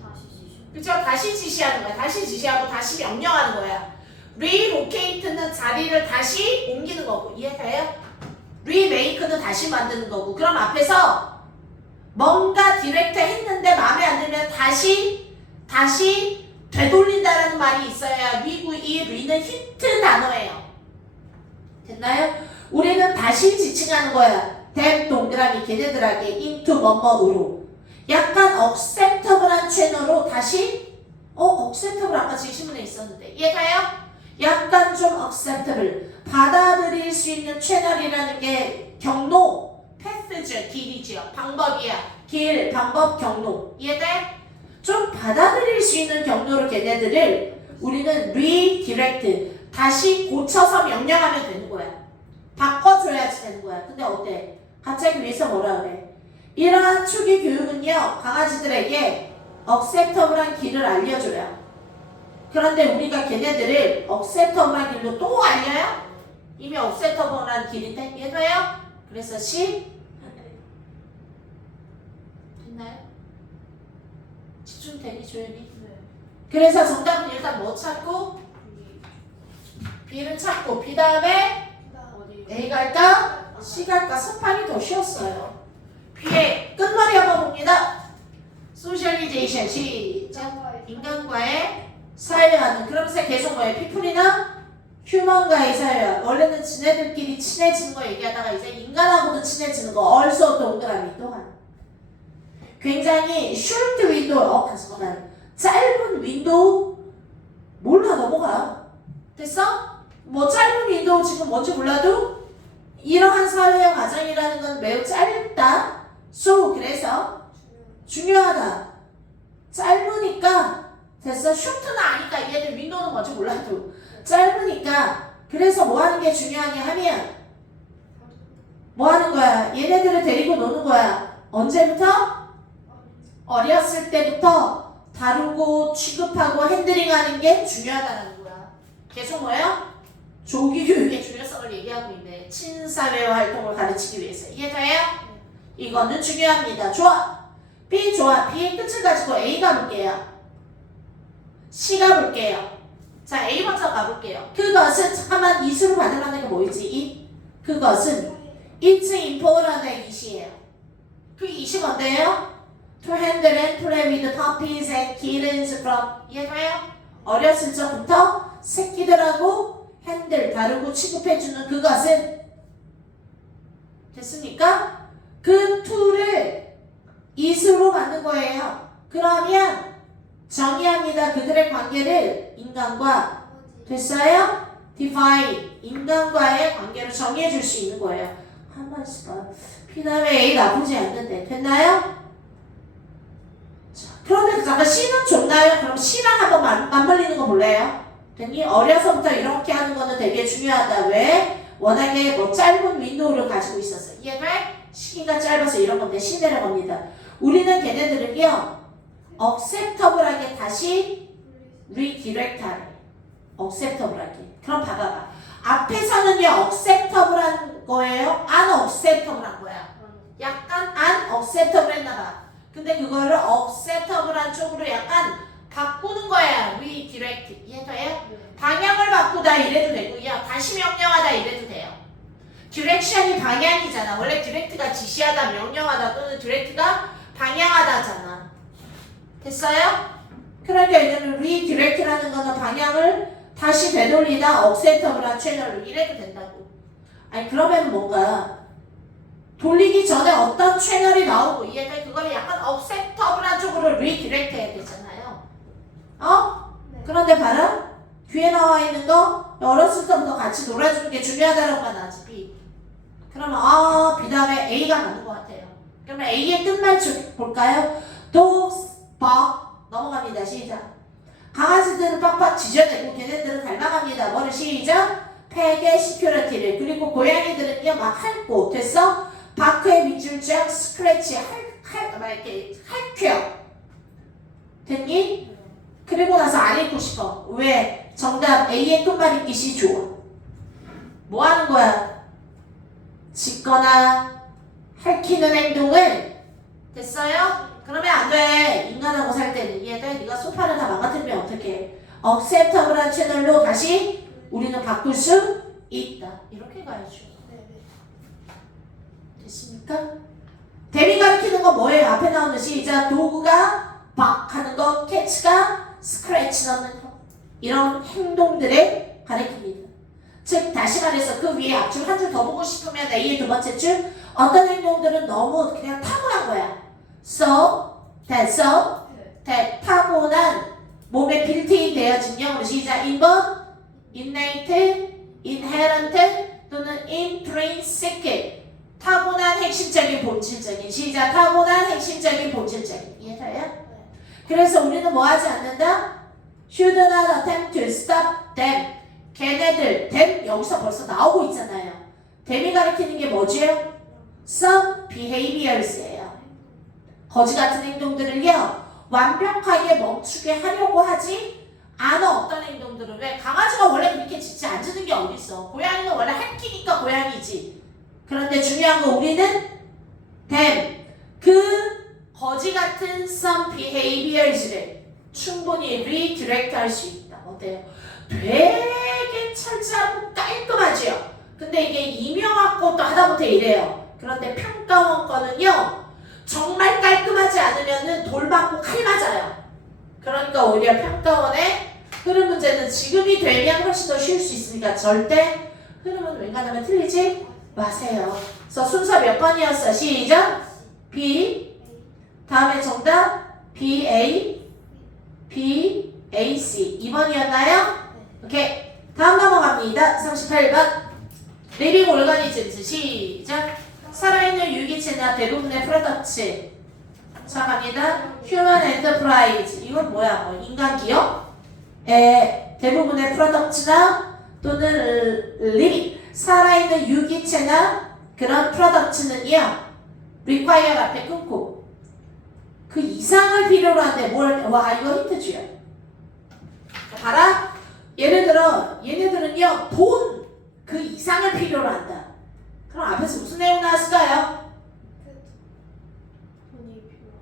그쵸? 다시 지시하는 거야. 다시 지시하고 다시 명령하는 거야. relocate는 자리를 다시 옮기는 거고 이해가요? remake는 다시 만드는 거고. 그럼 앞에서 뭔가 디렉트 했는데 마음에 안 들면 다시 되돌린다라는 말이 있어야 리고 이 리는 힌트 단어예요. 됐나요? 우리는 다시 지칭하는 거야. 댐 동그라미 걔네들에게 into 뭐뭐으로 약간 acceptable한 채널로 다시 acceptable 아까 제시문에 있었는데 이해가요? 약간 좀 acceptable 받아들일 수 있는 채널이라는 게 경로 패스죠. 길이죠. 방법이야. 길, 방법, 경로 이해돼? 좀 받아들일 수 있는 경로로 걔네들을 우리는 redirect 다시 고쳐서 명령하면 되는 거야. 바꿔줘야지 되는 거야. 근데 어때? 갑자기 위에서 뭐라 그래? 이러한 초기 교육은요 강아지들에게 acceptable한 길을 알려줘요. 그런데 우리가 걔네들을 acceptable한 길로 또 알려요? 이미 acceptable한 길인데 이해돼요? 그래서 됐나요? 집중되니 조연이? 네. 그래서 정답은 일단 뭐 찾고? B를 찾고 B 다음에 어디? A 갈까? C 갈까? 선판이 더 쉬웠어요. B의 끝말이 한번 봅니다. 소셜리제이션 시작. 인간과의 사회화는 그러면서 계속 뭐예요? 피플이나 휴먼과의 사회화. 원래는 지네들끼리 친해지는 거 얘기하다가 이제 인간하고도 친해지는 거. 얼쏘 동그라미 또한. 굉장히 short window. 잠깐만. 짧은 윈도우 몰라 넘어가. 됐어? 뭐 짧은 윈도우 지금 뭔지 몰라도 이러한 사회화 과정이라는 건 매우 짧다. So 그래서 중요하다. 짧으니까 됐어. short는 아니까 얘들 윈도우는 뭔지 몰라도 짧으니까 그래서 뭐 하는 게 중요하냐 하면 뭐 하는 거야? 얘네들을 데리고 노는 거야. 언제부터? 어렸을 때부터 다루고 취급하고 핸들링하는 게 중요하다는 거야. 계속 뭐야? 조기 교육의 중요성을 얘기하고 있네. 친사회화 활동을 가르치기 위해서. 이해돼요? 이거는 중요합니다. 좋아. B 좋아. B의 끝을 가지고 A 가볼게요. C 가볼게요. 자, A 먼저 가볼게요. 그것은 잠깐만 이수로 받으라는 게 뭐였지? 이 그것은 it's important의 이시예요. 그 이시 뭔데요? To handle and play with puppies and kittens from 이해돼요? 어렸을 적부터 새끼들하고 핸들 다루고 취급해주는 그것은 됐습니까? 그 to를 이수로 받는 거예요. 그러면 정의합니다. 그들의 관계를 인간과 됐어요? define 인간과의 관계로 정의해 줄 수 있는 거예요. 한번 봐. P 다음에 A 나쁘지 않는데 됐나요? 자, 그런데 잠깐 C는 좋나요? 그럼 C랑 한번 맞물리는 거 볼래요? 됐니? 어려서부터 이렇게 하는 거는 되게 중요하다. 왜? 워낙에 뭐 짧은 윈도우를 가지고 있었어. 이해돼? 시기가 짧아서 이런 건데 C 내려갑니다. 우리는 걔네들은요 acceptable하게 다시 redirect하래. acceptable하게. 그럼 봐봐봐. 앞에서는요 acceptable한 거예요? unacceptable한 거야. 약간 unacceptable 했나봐. 근데 그거를 acceptable한 쪽으로 약간 바꾸는 거야. redirect. 이해돼요? 방향을 바꾸다 이래도 되고요. 다시 명령하다 이래도 돼요. 디렉션이 방향이잖아. 원래 디렉트가 지시하다, 명령하다 또는 디렉트가 방향하다잖아. 됐어요? 그러니까 이제는 redirect라는 거는 방향을 다시 되돌리다 acceptable한 채널로 이래도 된다고. 아니 그러면 뭔가 돌리기 전에 어떤 채널이 나오고 이해돼? 그걸 약간 acceptable한 쪽으로 redirect 해야 되잖아요. 어? 네. 그런데 봐라. 뒤에 나와 있는 거 어렸을 때부터 같이 놀아주는 게 중요하다라고 나지 B. 그러면 B 다음에 A가 맞는 것 같아요. 그러면 A의 끝말 볼까요? dogs, bark 넘어갑니다. 시작. 강아지들은 빡빡 지져내고 걔네들은 닮아갑니다. 뭐를 시작? 팩의 시큐리티를. 그리고 고양이들은요 막 핥고 됐어? 바크의 밑줄 쫙 스크래치 막 이렇게 핥혀. 됐니? 그리고 나서 안 읽고 싶어. 왜? 정답 A의 끝말 읽기 시 좋아. 뭐 하는 거야? 짖거나 핥히는 행동을 됐어요? 그러면 안 돼. 인간하고 살 때는 이해돼? 네가 소파를 다 망가뜨리면 어떡해? acceptable한 채널로 다시 우리는 바꿀 수 있다. 이렇게 가야죠. 됐습니까? 대미 가리키는 건 뭐예요? 앞에 나오는 시작. 도구가 박 하는 거, 캐치가 스크래치 넣는 거. 이런 행동들을 가리킵니다. 즉 다시 말해서 그 위에 앞줄 한 줄 더 보고 싶으면 A의 두 번째 줄 어떤 행동들은 너무 그냥 타고난 거야. so, that 타고난 몸에 빌트인 되어진 영어로 시작. 인번, innate, inherent 또는 intrinsic 타고난 핵심적인 본질적인 시작. 타고난 핵심적인 본질적인 이해돼요? 그래서 우리는 뭐 하지 않는다? should not attempt to stop them. 걔네들, them 여기서 벌써 나오고 있잖아요. them이 가리키는 게 뭐지요? some behaviors예요. 거지 같은 행동들을요, 완벽하게 멈추게 하려고 하지 않아. 어떤 행동들은 왜 강아지가 원래 그렇게 짖지 않는 게 어딨어. 고양이는 원래 핥기니까 고양이지. 그런데 중요한 건 우리는 them, 그 거지 같은 some behaviors를 충분히 redirect 할 수 있다. 어때요? 되게 철저하고 깔끔하지요. 근데 이게 임용학 것도 하다못해 이래요. 그런데 평가원 거는요, 정말 깔끔하지 않으면은 돌 맞고 칼 맞아요. 그러니까 오히려 평가원의 흐름 문제는 지금이 되면 훨씬 더 쉬울 수 있으니까 절대 흐름은 웬간하면 틀리지 마세요. 그래서 순서 몇 번이었어? 시작. B. 다음에 정답 B, A, B, A, C. 2번이었나요? 오케이. 다음 넘어갑니다. 38번. 리빙 오르가니즘스. 시작. 살아있는 유기체나 대부분의 프로덕트. 자, 갑니다. 휴먼 엔터프라이즈. 이건 뭐야? 뭐 인간 기업? 대부분의 프로덕트나 또는 리빙. 살아있는 유기체나 그런 프로덕트는요, require 앞에 끊고 그 이상을 필요로 한데 뭘, 와, 이거 힌트 줘요. 봐라. 예를 들어, 얘네들은요, 돈 그 이상을 필요로 한다. 그럼 앞에서 무슨 내용 나왔을까요?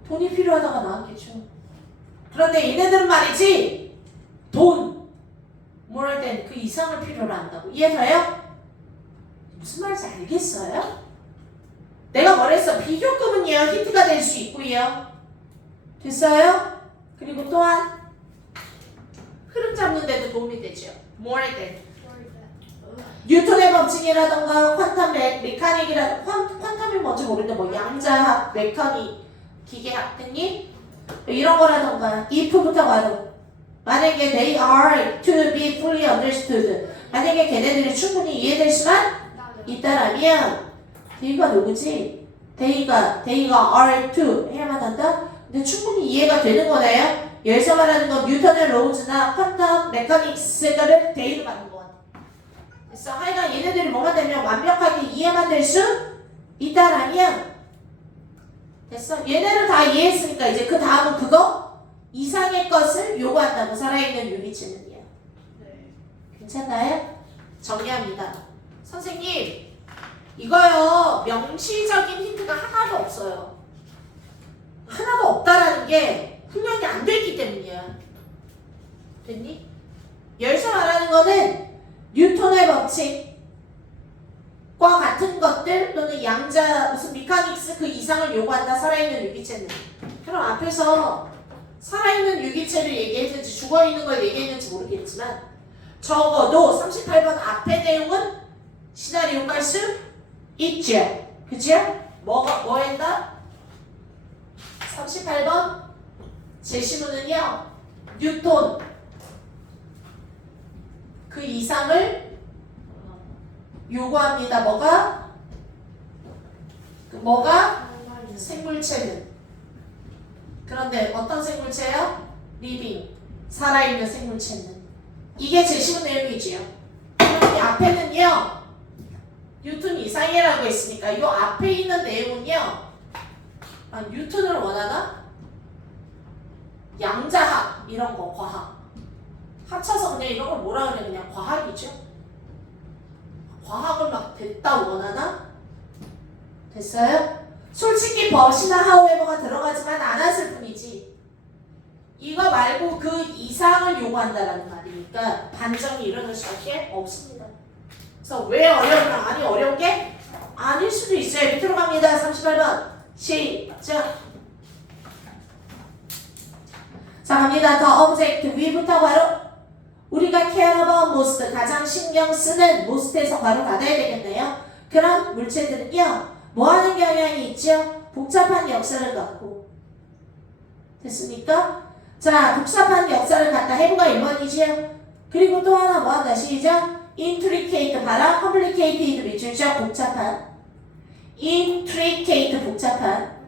돈이 필요하다가 나왔겠죠. 그런데 얘네들은 말이지, 돈, 뭐랄 땐 그 이상을 필요로 한다고. 이해돼요? 무슨 말인지 알겠어요? 내가 뭐랬어? 비교급은요, 힌트가 될 수 있고요. 됐어요? 그리고 또한 흐름 잡는 데도 도움이 되죠. 뭐랄 땐 뉴턴의 법칙이라던가 퀀텀 퀀텀이 뭔지 모르는데 뭐 양자학, 메커닉, 기계학 등이 이런 거라던가 if부터 가도 만약에 they are to be fully understood, 만약에 걔네들이 충분히 이해될 수만 있다라면 they가 누구지? they가 are to 해야만 한다? 근데 충분히 이해가 되는 거네요. 여기서 말하는 건 뉴턴의 로우즈나 퀀텀 메커닉스를 they로 받는 거 같아. 그래서 하여간 얘네들이 뭐가 되면 완벽하게 이해만 될 수 있다라면 됐어? 얘네를 다 이해했으니까 이제 그 다음은 그거 이상의 것을 요구한다고. 살아있는 유기체는요. 네. 괜찮나요? 정리합니다. 선생님, 이거요, 명시적인 힌트가 하나도 없어요. 하나도 없다라는 게 훈련이 안 됐기 때문이야. 됐니? 여기서 말하는 거는 뉴턴의 법칙과 같은 것들 또는 양자 무슨 미카닉스 그 이상을 요구한다. 살아있는 유기체는. 그럼 앞에서 살아있는 유기체를 얘기했는지 죽어있는 걸 얘기했는지 모르겠지만 적어도 38번 앞의 내용은 시나리오 깔 수 있죠. 그죠? 뭐 했다? 38번 제시문은요, 뉴턴 그 이상을 요구합니다. 뭐가? 생물체는. 그런데 어떤 생물체요? 리빙, 살아있는 생물체는. 이게 제시문 내용이지요. 그럼 이 앞에는요, 뉴턴 이상이라고 했으니까 이 앞에 있는 내용은요, 뉴턴을 원하나? 양자학 이런 거, 과학. 합쳐서 그냥 이런 걸 뭐라 그래? 그냥 과학이죠. 과학을 막 됐다 원하나? 됐어요? 솔직히 버시나 하우에버가 들어가지만 않았을 뿐이지. 이거 말고 그 이상을 요구한다라는 말이니까 반정이 일어날 수밖에 없습니다. 그래서 왜 어려우면 아니 어려운 게 아닐 수도 있어요. 밑으로 갑니다. 38번 시작. 자, 갑니다. 더 object 위부터 바로 우리가 care about most, 가장 신경 쓰는 most에서 바로 받아야 되겠네요. 그런 물체들은요, 뭐 하는 경향이 있죠? 복잡한 역사를 갖고. 됐습니까? 자, 복잡한 역사를 갖다 해부가 1번이죠. 그리고 또 하나 뭐 한다? 시작. intricate, 봐라. complicated 밑줄죠. 복잡한. intricate, 복잡한.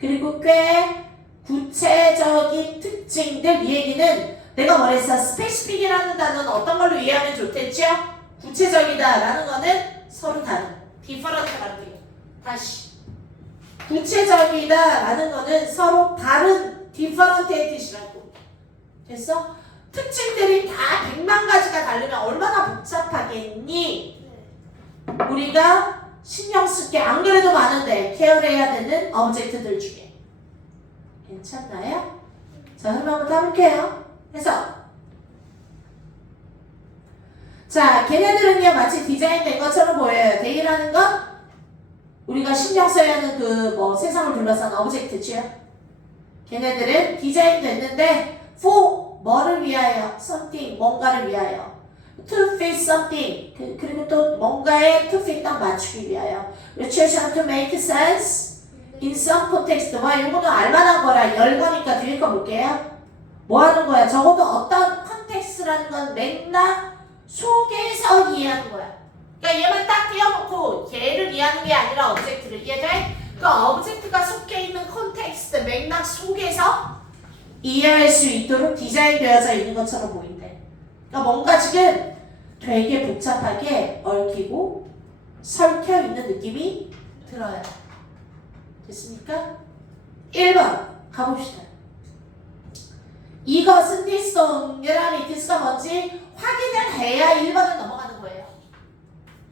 그리고 꽤 구체적인 특징들. 이 얘기는 내가 뭐랬어? 스페시픽이라는 단어는 어떤 걸로 이해하면 좋댔죠? 구체적이다 라는 거는 서로 다른 different라는 게 다시 구체적이다 라는 거는 서로 다른 different의 뜻이라고 됐어? 특징들이 다 100만 가지가 다르면 얼마나 복잡하겠니? 우리가 신경 쓸 게 안 그래도 많은데 케어해야 되는 오브젝트들 중에 괜찮나요? 자, 그럼 한번 따볼게요. 해서 자, 걔네들은요 마치 디자인된 것처럼 보여요. 데이라는 건 우리가 신경 써야 하는 그 뭐 세상을 둘러싼 오브젝트죠. 걔네들은 디자인됐는데 for 뭐를 위하여? something 뭔가를 위하여. to fit something 그리고 또 뭔가에 to fit 딱 맞추기 위하여. which is to make sense in some context. 와 이거는 알만한 거라 열거니까 뒤에 거 볼게요. 뭐 하는 거야? 적어도 어떤 컨텍스트라는 건 맥락 속에서 이해하는 거야. 그러니까 얘만 딱 띄워놓고 얘를 이해하는 게 아니라 오브젝트를 이해돼? 그 오브젝트가 속해 있는 컨텍스트 맥락 속에서 이해할 수 있도록 디자인되어져 있는 것처럼 보인대. 그러니까 뭔가 지금 되게 복잡하게 얽히고 설켜 있는 느낌이 들어요. 됐습니까? 1번 가봅시다. 이것은 디스동이라는 디스가 뭔지 확인을 해야 1번을 넘어가는 거예요.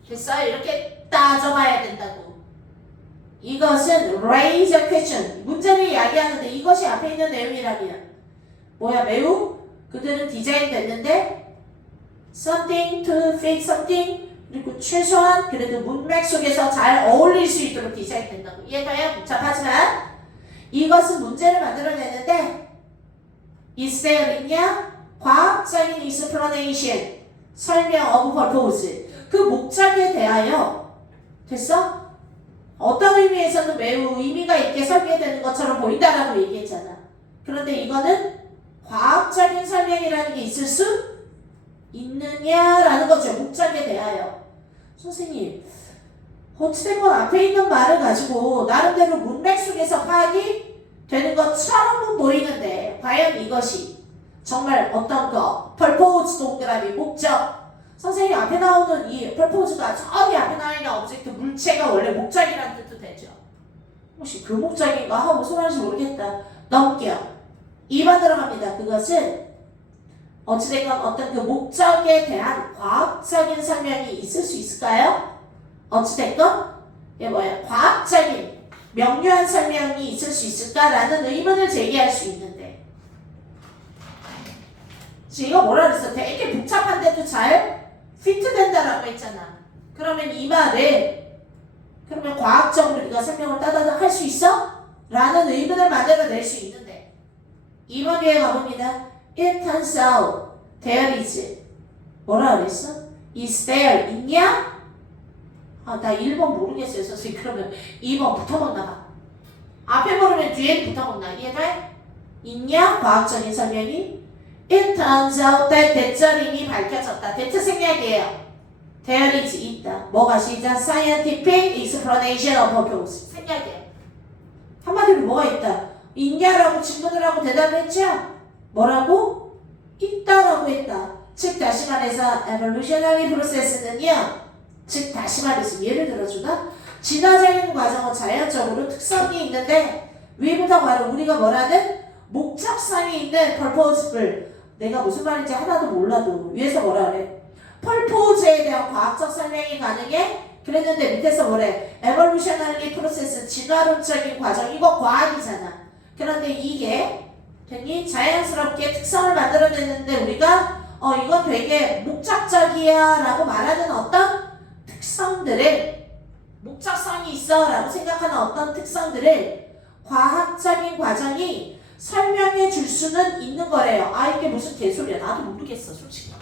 됐어요? 이렇게 따져봐야 된다고. 이것은 raise a question. 문제를 이야기하는데 이것이 앞에 있는 내용이라면 뭐야? 매우 그들은 디자인됐는데 something to fit something 그리고 최소한 그래도 문맥 속에서 잘 어울릴 수 있도록 디자인된다고. 이해가요? 복잡하지만 이것은 문제를 만들어내는데 is there 있냐? 과학적인 explanation 설명 of purpose 그 목적에 대하여 됐어? 어떤 의미에서는 매우 의미가 있게 설계되는 것처럼 보인다라고 얘기했잖아. 그런데 이거는 과학적인 설명이라는 게 있을 수 있느냐라는 거죠. 목적에 대하여. 선생님, 어찌됐건 앞에 있는 말을 가지고 나름대로 문맥 속에서 파악이 되는 것처럼은 보이는데 과연 이것이 정말 어떤 거 purpose 동그라미 목적 선생님 앞에 나오는 이 purpose가 저기 앞에 나와 있는 오브젝트 물체가 원래 목적이라는 뜻도 되죠. 혹시 그 목적인가 하고 무슨 말인지 모르겠다. 넘겨. 2번 들어갑니다. 그것은 어찌됐건 어떤 그 목적에 대한 과학적인 설명이 있을 수 있을까요? 어찌됐건 이게 뭐야? 과학적인 명료한 설명이 있을 수 있을까라는 의문을 제기할 수 있는데 지금 이거 뭐라 그랬어? 되게 복잡한데도 잘 피트된다라고 했잖아. 그러면 이 말을 그러면 과학적으로 우리가 설명을 따다닥 할 수 있어? 라는 의문을 만들어낼 수 있는데 2번 뒤에 가봅니다. It turns out there is 뭐라 그랬어? Is there 있냐? 아, 나 1번 모르겠어요 선생님. 그러면 2번 붙어먹나 봐. 앞에 모르면 뒤에 붙어먹나. 이해돼? 있냐? 과학적인 설명이 It turns out that 대절임이 밝혀졌다. 대체 생략이에요. There is 있다. 뭐가 시작? Scientific explanation of purpose. 생략이에요. 한마디로 뭐가 있다? 있냐라고 질문을 하고 대답을 했죠? 뭐라고? 있다라고 했다. 즉 다시 말해서 evolutionary process는요. 즉 다시 말해서 예를 들어주나? 진화적인 과정은 자연적으로 특성이 있는데 위부터 바로 우리가 뭐라는 목적성이 있는 purpose를 내가 무슨 말인지 하나도 몰라도 위에서 뭐라 그래? purpose에 대한 과학적 설명이 가능해? 그랬는데 밑에서 뭐래? evolutionary process 진화론적인 과정 이거 과학이잖아. 그런데 이게 되게 자연스럽게 특성을 만들어냈는데 우리가 이건 되게 목적적이야 라고 말하는 어떤 특성들을 목적성이 있어 라고 생각하는 어떤 특성들을 과학적인 과정이 설명해 줄 수는 있는 거래요. 아 이게 무슨 개소리야. 나도 모르겠어 솔직히.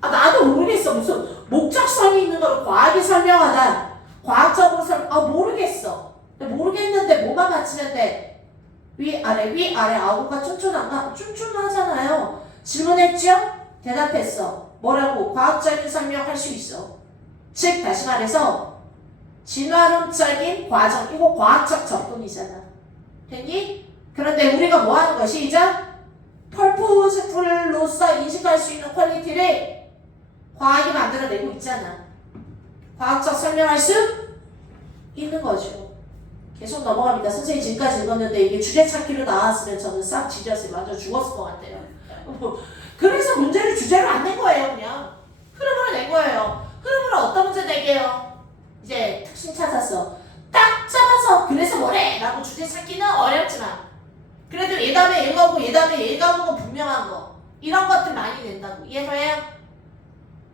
아 나도 모르겠어. 무슨 목적성이 있는 걸 과학이 설명하다. 과학적으로 모르겠어. 모르겠는데 뭐만 맞추면 돼. 위 아래 아구가 쫀쫀한가? 쫀쫀하잖아요. 질문했죠? 대답했어. 뭐라고? 과학적인 설명할 수 있어. 즉 다시 말해서 진화론적인 과정 이거 과학적 접근이잖아. 됐니? 그런데 우리가 뭐 하는 것이 시작? 펄포스풀로서 인식할 수 있는 퀄리티를 과학이 만들어내고 있잖아. 과학적 설명할 수 있는 거죠. 계속 넘어갑니다. 선생님이 지금까지 읽었는데 이게 주제 찾기로 나왔으면 저는 싹 지졌어요. 완전 죽었을 것 같아요. 그래서 문제를 주제로 안 낸 거예요. 그냥 흐름으로 낸 거예요. 흐름으로 어떤 문제 내게요? 이제 특징 찾았어. 딱 잡아서 그래서 뭐래? 라고 주제 찾기는 어렵지만 그래도 얘 다음에 얘가 오고 얘 다음에 얘가 오는 건 분명한 거 이런 것들 많이 낸다고. 이해돼요?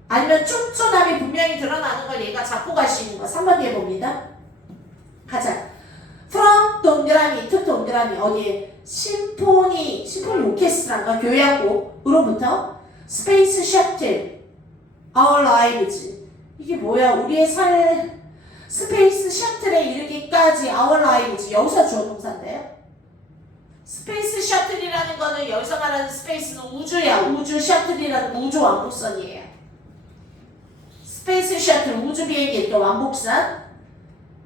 아니면 쫀쫀함이 분명히 드러나는 걸 얘가 잡고 갈 수 있는 거 3번 뒤에 봅니다. 가자. from 동그라미 to 동그라미 어디에? 심포니 오케스트라인가 교향곡으로부터 스페이스 셔틀 our lives 이게 뭐야? 우리의 스페이스 셔틀에 이르기까지 our lives 여기서 주어 동사인데요. 스페이스 셔틀이라는 거는 여기서 말하는 스페이스는 우주야. 우주 셔틀이라는 우주 왕복선이에요. 스페이스 셔틀 우주 비행기 또 왕복선.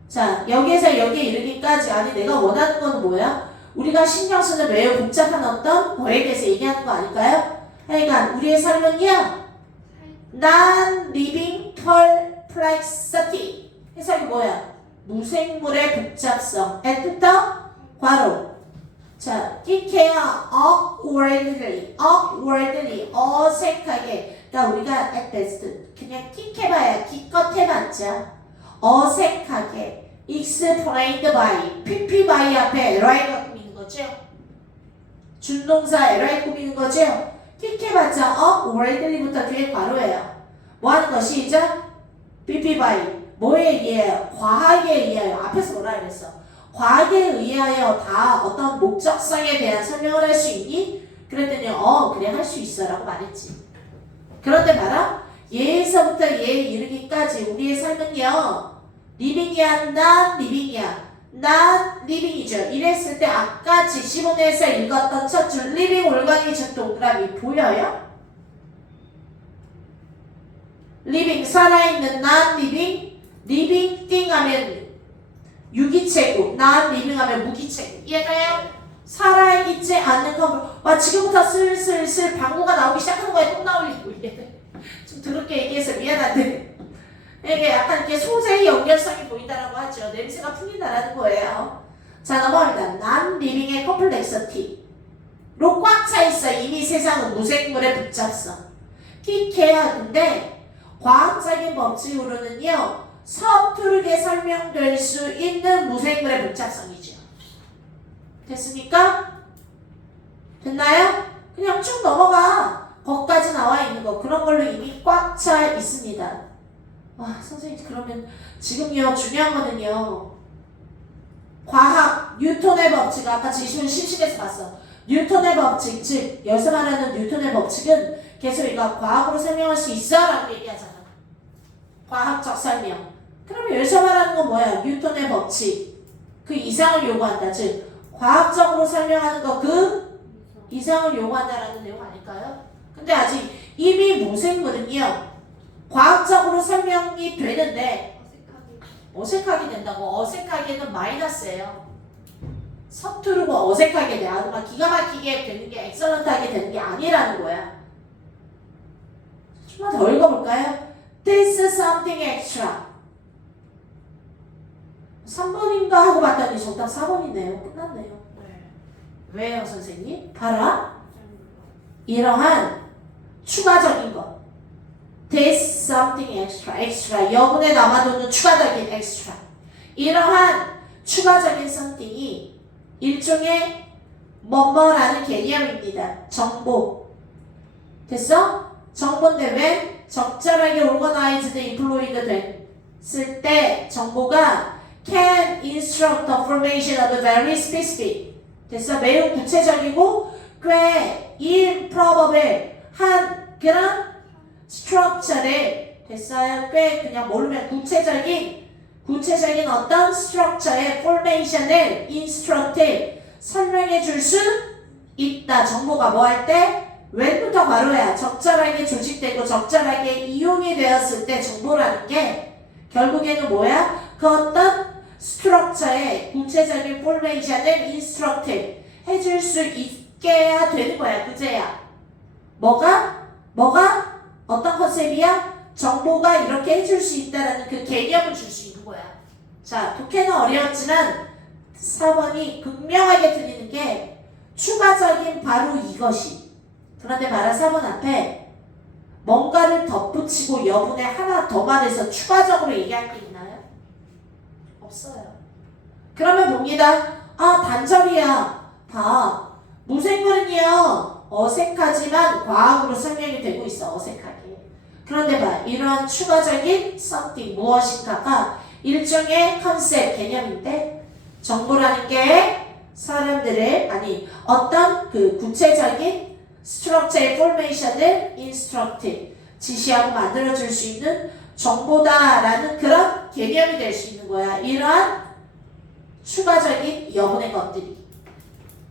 자 여기에서 여기에 이르기까지 아니 내가 원하는 건 뭐야? 우리가 신경 쓰는 매우 복잡한 어떤 거에 대해서 얘기하는 거 아닐까요? 하여간 우리의 삶은요 non-living perplexity 해석이 뭐야? 무생물의 복잡성 애프터 괄호 자 끼케야 awkwardly 어색하게 그러니까 우리가 at best 그냥 끼케봐야 기껏 해봤자 어색하게 explained by pp by 앞에 LI가 꾸미는 거죠. 준동사 LI 꾸미는 거죠. 끼케봤자 awkwardly부터 뒤에 괄호예요. 뭐하는 거 시작? pp by 뭐에 의해요? 과학에 의하여. 앞에서 뭐라 그랬어? 과학에 의하여 다 어떤 목적성에 대한 설명을 할 수 있니? 그랬더니 그래 할 수 있어 라고 말했지. 그런데 봐라 얘에서부터 얘에 이르기까지 우리의 삶은요 리빙이야 난 리빙이야 난 리빙이죠. 이랬을 때 아까 지시문에서 읽었던 첫 줄 리빙 올가니 즉 동그라미 보여요? 리빙 살아있는 난 리빙 리빙 띵 하면 유기체고 난 리빙 하면 무기체고 이해가요? 살아있지 않는 거 와 지금부터 슬슬 방구가 나오기 시작하는 거야. 똥 나올리고 이게 좀 더럽게 얘기해서 미안한데 이게 약간 이렇게 소재의 연결성이 보인다라고 하죠. 냄새가 풍긴다라는 거예요. 자 넘어갑니다. 난 리빙의 컴플렉서티로 꽉 차 있어. 이미 세상은 무생물의 복잡성. 키케야 근데 과학적인 법칙으로는요 서투르게 설명될 수 있는 무생물의 복잡성이죠. 됐습니까? 됐나요? 그냥 쭉 넘어가. 거기까지 나와 있는 거 그런 걸로 이미 꽉 차 있습니다. 와 선생님 그러면 지금요 중요한 거는요 과학 뉴턴의 법칙 아까 지시문 실식에서 봤어. 뉴턴의 법칙 즉 여기서 말하는 뉴턴의 법칙은 계속 이거 과학으로 설명할 수 있어 라고 얘기하잖아. 과학적 설명. 그러면 여기서 말하는 건 뭐야? 뉴턴의 법칙 그 이상을 요구한다. 즉 과학적으로 설명하는 거 그 이상을 요구한다라는 내용 아닐까요? 근데 아직 이미 무생물은요 과학적으로 설명이 되는데 어색하게 된다고. 어색하게는 마이너스예요. 서투르고 어색하게 돼. 아주 막 기가 막히게 되는 게 엑설런트하게 되는 게 아니라는 거야. 좀만 더 읽어볼까요? This is something extra 3번인가 하고 봤더니 정답 4번이네요. 끝났네요. 왜요 선생님? 봐라. 이러한 추가적인 것 This something extra 여분에 남아도는 추가적인 extra 이러한 추가적인 something이 일종의 뭐뭐라는 개념입니다. 정보 됐어? 정보인데 왜? 적절하게 organized, employed 됐을 때 정보가 can instruct the formation of a very specific 됐어? 매우 구체적이고 꽤 improbable 한 그런 스트럭처를 됐어요? 꽤 그냥 모르면 구체적인 어떤 스트럭처의 포메이션을 인스트럭트 설명해 줄 수 있다. 정보가 뭐 할 때? when부터 괄호야. 적절하게 조직되고 적절하게 이용이 되었을 때 정보라는 게 결국에는 뭐야? 그 어떤 스트럭처의 구체적인 포메이션을 인스트럭트 해줄 수 깨야 되는 거야. 그제야. 뭐가 어떤 컨셉이야? 정보가 이렇게 해줄 수 있다라는 그 개념을 줄 수 있는 거야. 자, 독해는 어려웠지만 4번이 극명하게 들리는 게 추가적인 바로 이것이. 그런데 말한 4번 앞에 뭔가를 덧붙이고 여분에 하나 더 말해서 추가적으로 얘기할 게 있나요? 없어요. 그러면 봅니다. 아, 단절이야. 봐. 무생물은요, 어색하지만 과학으로 설명이 되고 있어. 어색하게. 그런데 봐. 이러한 추가적인 something, 무엇인가가 일종의 컨셉, 개념인데 정보라는 게 사람들의, 아니, 어떤 그 구체적인 스트럭처의 포메이션을 인스트럭트, 지시하고 만들어줄 수 있는 정보다라는 그런 개념이 될 수 있는 거야. 이러한 추가적인 여분의 것들이.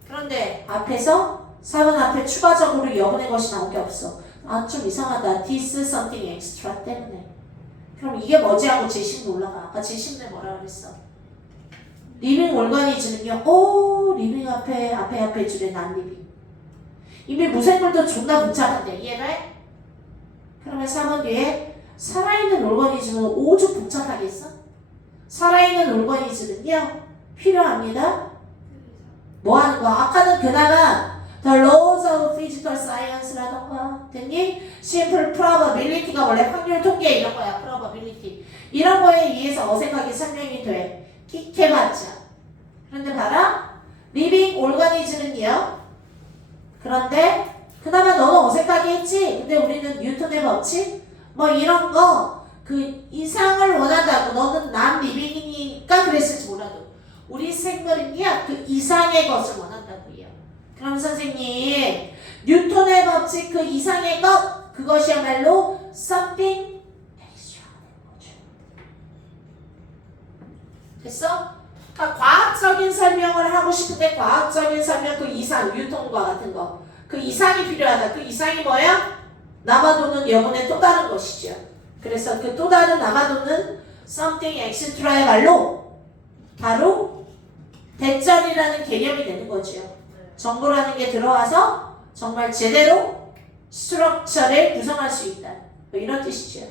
그런데 앞에서 4번 앞에 추가적으로 여분의 것이 나온 게 없어. 아, 좀 이상하다. This something extra 때문에. 그럼 이게 뭐지 하고 제심 올라가. 아까 제심에 뭐라 그랬어? 리빙 올가니즘은요. 오, 리빙 앞에 줄에 난 리빙. 이미 무생물도 존나 복잡한데 이해해? 그러면 4번 뒤에 살아있는 올가니즘은 오죽 복잡하겠어? 살아있는 올가니즘은요 필요합니다. 뭐 하는 거야? 아까는 그나마 The laws of physical science라던가 됐니? Simple probability가 원래 확률 통계 이런 거야. probability 이런 거에 의해서 어색하게 설명이 돼. 킥해봤자. 그런데 봐라. living organism은요. 그런데 그나마 너는 어색하게 했지. 근데 우리는 뉴턴의 법칙 뭐 이런 거 그 이상을 원한다고. 너는 난 리빙이니까 그랬을지 몰라도 우리 생물은요 그 이상의 것을 원한다고요. 그럼 선생님 뉴턴의 법칙 그 이상의 것 그것이야말로 something extra라는 거죠. 됐어? 그러니까 과학적인 설명을 하고 싶은데 과학적인 설명 그 이상 뉴턴과 같은 거 그 이상이 필요하다. 그 이상이 뭐야? 남아도는 여분의 또 다른 것이죠. 그래서 그 또 다른 남아도는 something extra의 말로 바로 대절이라는 개념이 되는 거죠. 정보라는 게 들어와서 정말 제대로 스트럭처를 구성할 수 있다. 뭐 이런 뜻이죠.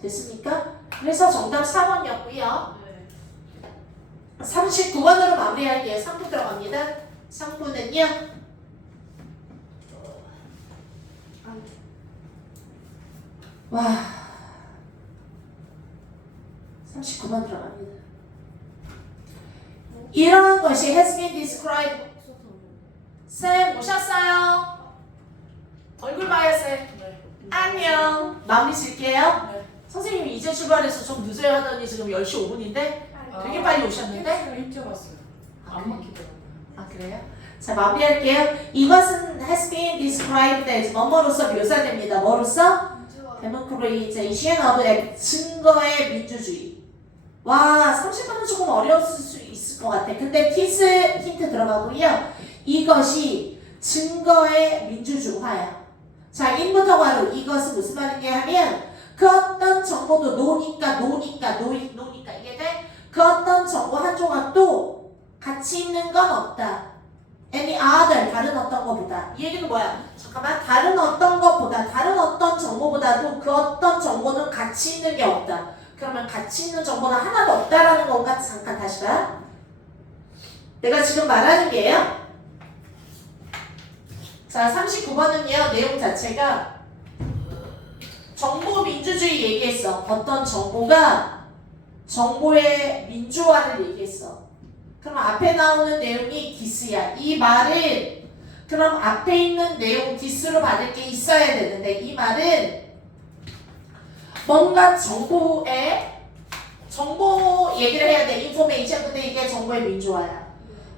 됐습니까? 그래서 정답 4번이었고요. 39번으로 마무리할게요. 3부 들어갑니다. 3부는요. 와 39번 들어갑니다. 이런 것이 has been described. 쌤 오셨어요? 얼굴 봐요 쌤. 안녕. 마무리 질게요. 선생님이 이제 출발해서 좀 늦어야 하더니 지금 10시 5분인데 되게 빨리 오셨는데? 일찍 왔어요. 안 막히더라고요. 아 그래요? 자 마무리할게요. 이것은 has been described as 뭐뭐로서 묘사됩니다. 뭐로서? 데모크레이제이션 of 증거의 민주주의. 와 30번은 조금 어려웠을 수 있을 것 같아. 근데 힌트 들어가고요. 이것이 증거의 민주주의화야. 자 1부터 바로 이것은 무슨 말이냐 하면 그 어떤 정보도 노니까 이해돼? 그 어떤 정보 한 조각도 가치 있는 건 없다. any other 다른 어떤 것보다. 이 얘기는 뭐야? 잠깐만 다른 어떤 것보다 다른 어떤 정보보다도 그 어떤 정보는 가치 있는 게 없다. 그러면 가치 있는 정보는 하나도 없다라는 건가? 잠깐 다시 봐. 내가 지금 말하는 게요. 자 39번은요 내용 자체가 정보 민주주의 얘기했어. 어떤 정보가 정보의 민주화를 얘기했어. 그럼 앞에 나오는 내용이 디스야. 이 말은 그럼 앞에 있는 내용 디스로 받을 게 있어야 되는데 이 말은 뭔가 정보 얘기를 해야 돼. 인포메이션. 근데 이게 정보의 민주화야.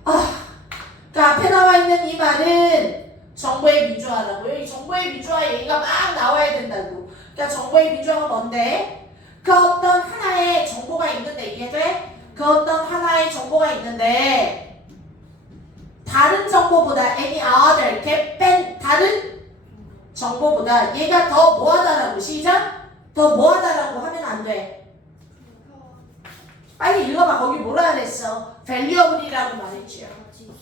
그러니까 앞에 나와 있는 이 말은 정보의 민주화라고요. 이 정보의 민주화 얘기가 막 나와야 된다고. 그러니까 정보의 민주화가 뭔데? 그 어떤 하나의 정보가 있는데 이해돼? 그 어떤 하나의 정보가 있는데 다른 정보보다 any other 뺀 다른 정보보다 얘가 더 뭐하다라고. 시작. 더 뭐하다라고 하면 안 돼. 빨리 읽어봐. 거기 뭐라 그랬어? 앞에서 valuable이라고 말했지요.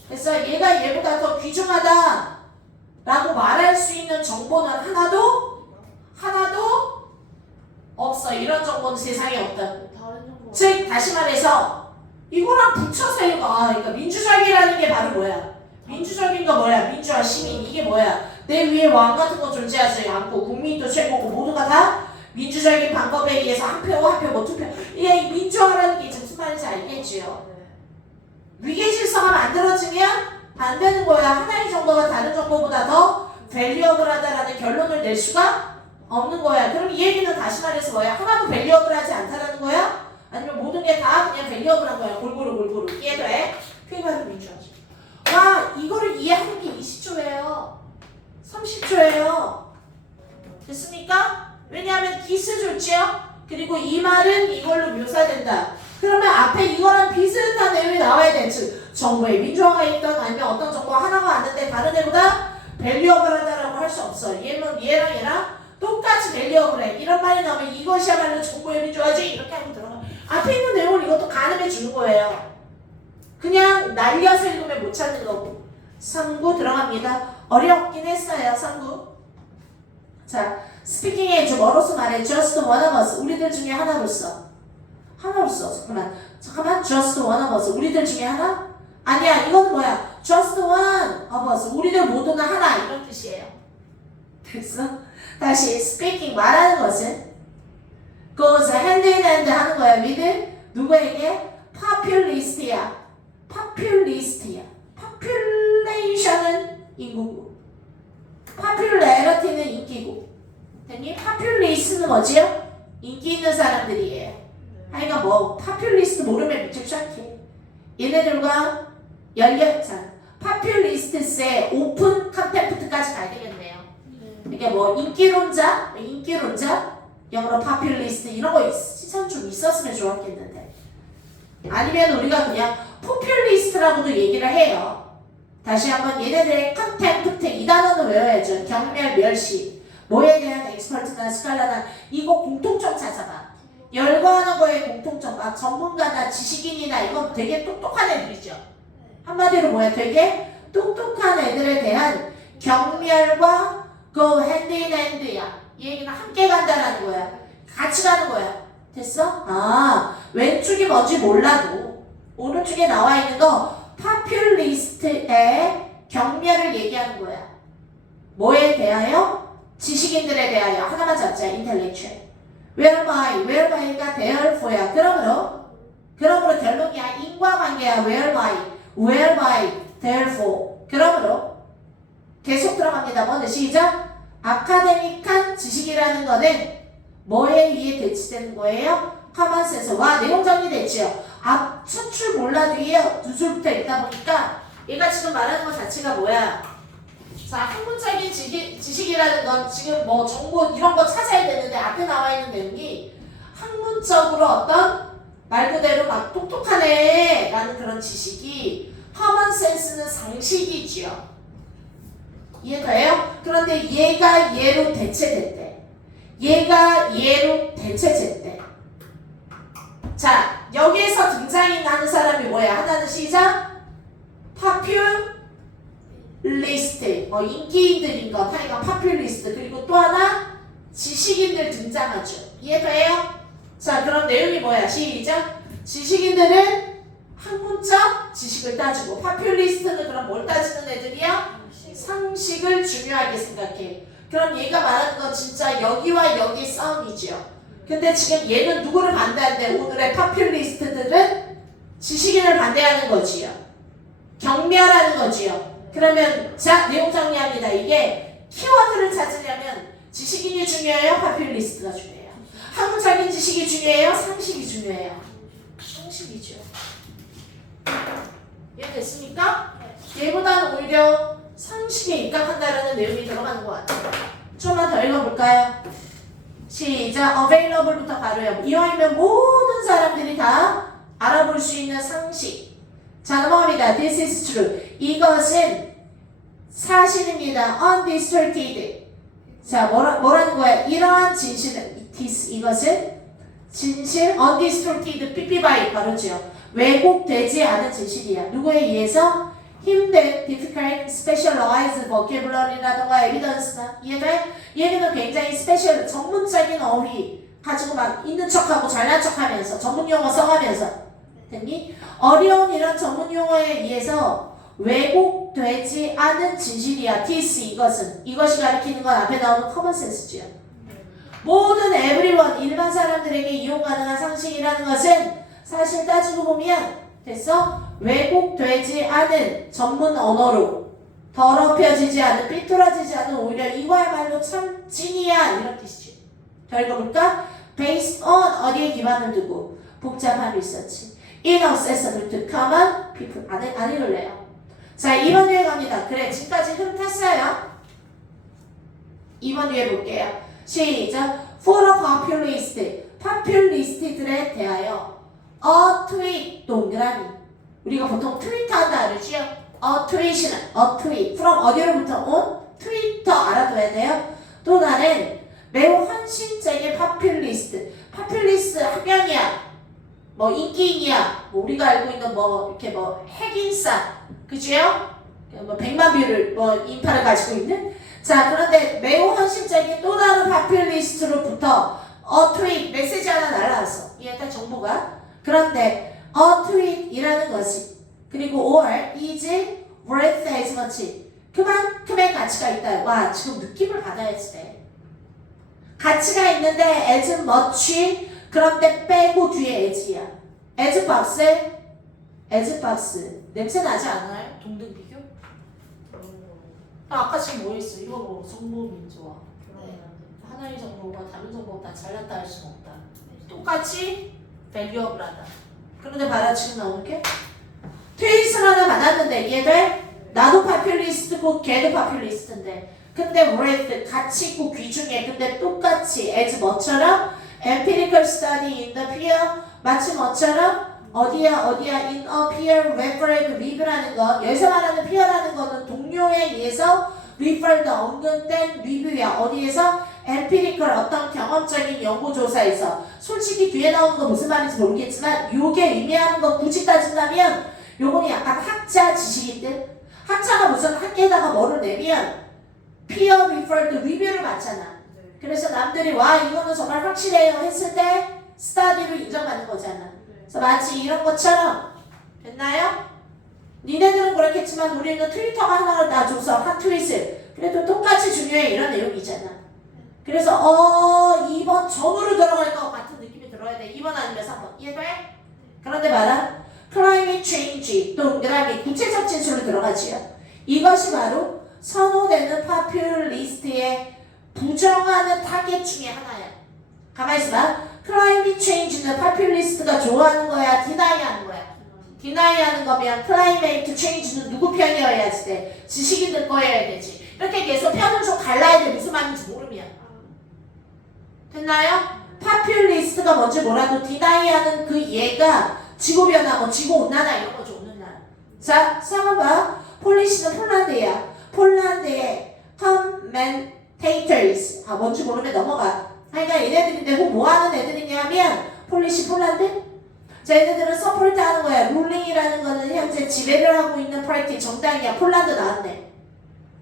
그래서 얘가 얘보다 더 귀중하다라고 말할 수 있는 정보는 하나도 없어. 이런 정보는 세상에 없다고. 다른 정보. 즉 다시 말해서 이거랑 붙여서 읽어. 그러니까 민주주의라는 게 바로 뭐야? 민주적인 거 뭐야? 민주화 시민 이게 뭐야? 내 위에 왕 같은 거 존재하지 않고 국민도 최고고 모두가 다 민주적인 방법에 의해서 한 표 뭐 투표 이게 민주화라는 게 무슨 말인지 알겠지요? 위계 질서가 만들어지면 안 되는 거야. 하나의 정보가 다른 정보보다 더 밸류어블하다라는 결론을 낼 수가 없는 거야. 그럼 이 얘기는 다시 말해서 뭐야? 하나도 밸류어블하지 않다라는 거야? 아니면 모든 게 다 그냥 밸류어블한 거야? 골고루 이해돼? 그게 바로 민주화지. 와 이거를 이해하는 게 20초예요. 30초예요. 됐습니까? 왜냐하면 기스 좋지요? 그리고 이 말은 이걸로 묘사된다. 그러면 앞에 이거랑 비슷한 내용이 나와야 돼. 즉 정보에 민주화가 있던 아니면 어떤 정보가 하나가 왔는데 다른 애보다 밸류어블하다라고 할 수 없어. 얘랑 똑같이 밸류어블해. 이런 말이 나오면 이것이야말로 정보의 민주화지 이렇게 하고 들어가. 앞에 있는 내용을 이것도 가늠해 주는 거예요. 그냥 날려서 읽으면 못 찾는 거고. 3구 들어갑니다. 어렵긴 했어요. 3구. 자, 스피킹에 좀 멀어서 말해. Just one of us. 우리들 중에 하나로서. 잠깐만. Just one of us. 우리들 중에 하나? 아니야. 이건 뭐야? Just one of us. 우리들 모두가 하나. 이런 뜻이에요. 됐어? 다시 speaking 말하는 것은 goes hand in hand 하는 거야. with 누구에게? populist야. population은 인구고 popularity는 인기고 됐니? populist는 뭐지요? 인기 있는 사람들이에요. 그러니까 뭐 populist 모르면 미칠 샤키 얘네들과 populists의 오픈 컨템프트까지 가야 되겠네요. 이게 뭐 인기론자 영어로 populist 이런 거 시선 좀 있었으면 좋았겠는데 아니면 우리가 그냥 populist라고도 얘기를 해요. 다시 한번 얘네들의 컨템프트 이 단어는 외워야죠. 경멸, 멸시 뭐에 대한 엑스퍼트나 스칼라나 이거 공통점 찾아봐. 열거하는 거에 공통점 전문가나 지식인이나 이건 되게 똑똑한 애들이죠. 한마디로 뭐야? 되게 똑똑한 애들에 대한 경멸과 go hand in hand야. 이 얘기는 함께 간다라는 거야. 같이 가는 거야. 됐어? 왼쪽이 뭔지 몰라도 오른쪽에 나와 있는 거 populist의 경멸을 얘기하는 거야. 뭐에 대하여? 지식인들에 대하여. 하나만 잡자. intellectual. whereby?가 therefore야. 그러므로 결론이야. 인과관계야. whereby, therefore. 그러므로 계속 들어갑니다. 먼저 시작. 아카데믹한 지식이라는 거는 뭐에 의해 대치되는 거예요? 커먼센스와 내용 정리됐지요. 앞 첫 줄 몰라도 두 줄부터 읽다 보니까 얘가 지금 말하는 것 자체가 뭐야? 자, 학문적인 지식이라는 건 지금 뭐 정보 이런 거 찾아야 되는데 앞에 나와 있는 내용이 학문적으로 어떤 말 그대로 막 똑똑하네 라는 그런 지식이 커먼센스는 상식이지요. 이해돼요? 그런데 얘가 얘로 대체됐대. 자, 여기에서 등장하는 사람이 뭐야? 하나는 시작. populist. 인기인들인 것. 하니까 populist. 그리고 또 하나 지식인들 등장하죠. 이해돼요? 자, 그럼 내용이 뭐야? 시작. 지식인들은 학문적 지식을 따지고 populist는 그럼 뭘 따지는 애들이야? 상식을 중요하게 생각해. 그럼 얘가 말하는 건 진짜 여기와 여기 싸움이죠. 근데 지금 얘는 누구를 반대하는데 오늘의 populist들은 지식인을 반대하는 거지요. 경멸하는 거지요. 그러면 자 내용 정리합니다. 이게 키워드를 찾으려면 지식인이 중요해요? populist가 중요해요? 학문적인 지식이 중요해요? 상식이 중요해요? 상식이죠. 이해됐습니까? 얘보다는 오히려 상식에 입각한다라는 내용이 들어가는 것 같아요. 좀만 더 읽어볼까요? 시작. available부터 바로요. 이왕이면 모든 사람들이 다 알아볼 수 있는 상식. 자, 넘어갑니다. This is true. 이것은 사실입니다. undistorted. 자, 뭐라는 거야? 이러한 진실은 이것은 진실 undistorted 삐삐바이 바로죠. 왜곡되지 않은 진실이야. 누구에 의해서? 힘든 difficult, specialized vocabulary라던가 evidence나 이해돼? 얘는 굉장히 스페셜, 전문적인 어휘 가지고 막 있는 척하고 잘난 척하면서 전문 용어 써가면서 됐니? 어려운 이런 전문 용어에 의해서 왜곡되지 않은 진실이야. this 이것이 가리키는 건 앞에 나오는 common sense지요. 모든 everyone 일반 사람들에게 이용 가능한 상식이라는 것은 사실 따지고 보면 됐어? 왜곡되지 않은 전문 언어로 더럽혀지지 않은 삐뚤어지지 않은 오히려 이거야말로 참 찐이야 이런 뜻이지. 자 읽어볼까? Based on 어디에 기반을 두고 복잡한 리서치 inaccessible to common people 안 읽을래요. 자 2번 위에 갑니다. 그래 지금까지 흐름 탔어요. 2번 위에 볼게요. 시작. For a populist populist들에 대하여 a tweet 동그라미 우리가 보통 트위터 한다 그러지요? a tweet은 a tweet from 어디로부터 온? 트위터 알아둬야 돼요. 또 다른 매우 헌신적인 populist 학명이야 뭐 인기인이야 뭐 우리가 알고 있는 뭐 이렇게 뭐 핵인싸 그치요? 뭐 100만 뷰를 뭐 인파를 가지고 있는 자 그런데 매우 헌신적인 또 다른 파퓰리스트로부터 트윗 메시지 하나 날라왔어. 이해가 정보가. 그런데 트윗이라는 것이 그리고 or is worth as much 그만큼의 가치가 있다. 와 지금 느낌을 받아야지 돼. 가치가 있는데 as much 그런데 빼고 뒤에 as야. as box 냄새 나지 않아요? 동등 비교? 아까 지금 뭐 했어? 이거 뭐 정보 민주화. 하나의 정보가 다른 정보보다 잘났다 할 수는 없다. 똑같이 valuable하다. 그런데 봐라 지금 나오는 게 트윗을 하나 받았는데 이해돼? 나도 파퓰리스트고 걔도 파퓰리스트인데 근데 worth 가치 있고 귀중해. 근데 똑같이 as 뭐처럼 empirical study in the peer 마치 뭐처럼 어디야 in a peer referred review라는 거 여기서 말하는 peer라는 거는 동료에 의해서 referred 언급된 리뷰야. 어디에서? empirical 어떤 경험적인 연구조사에서 솔직히 뒤에 나오는 거 무슨 말인지 모르겠지만 요게 의미하는 거 굳이 따진다면 요거는 약간 학자 지식인데 학자가 무슨 학계에다가 뭐를 내면 peer referred review를 받잖아. 그래서 남들이 와 이거는 정말 확실해요 했을 때 스터디로 인정받는 거잖아. 그래서 마치 이런 것처럼 됐나요? 니네들은 그렇겠지만 우리는 트위터가 하나를 놔줘서 한 트윗을 그래도 똑같이 중요해 이런 내용이잖아. 그래서 2번 전으로 들어갈 것 같은 느낌이 들어야 돼. 2번 아니면 3번 이해돼? 그런데 봐라 climate change 동그라미 구체적 진술로 들어가지요. 이것이 바로 선호되는 파퓰리스트의 부정하는 타겟 중에 하나야. 가만히 있어봐. climate change는 파퓰리스트가 좋아하는 거야 디나이 하는 거야? 디나이 하는 거면 climate change는 누구 편이어야지 돼? 지식인들 거여야 되지. 이렇게 계속 편을 좀 갈라야 돼. 무슨 말인지 모르면 됐나요? 파퓰리스트가 뭔지 몰라도 디나이 하는 그 얘가 지구변화 뭐 지구온난화 이런 거 좋는 날. 자 3번 봐. 폴리시는 폴란드야. 폴란드의 commentators 뭔지 모르면 넘어가. 그러니까 얘네들인데 뭐 하는 애들이냐면 폴리시 폴란드? 자 얘네들은 서포트 하는 거야. 룰링이라는 거는 현재 지배를 하고 있는 파티 정당이야. 폴란드 나왔네.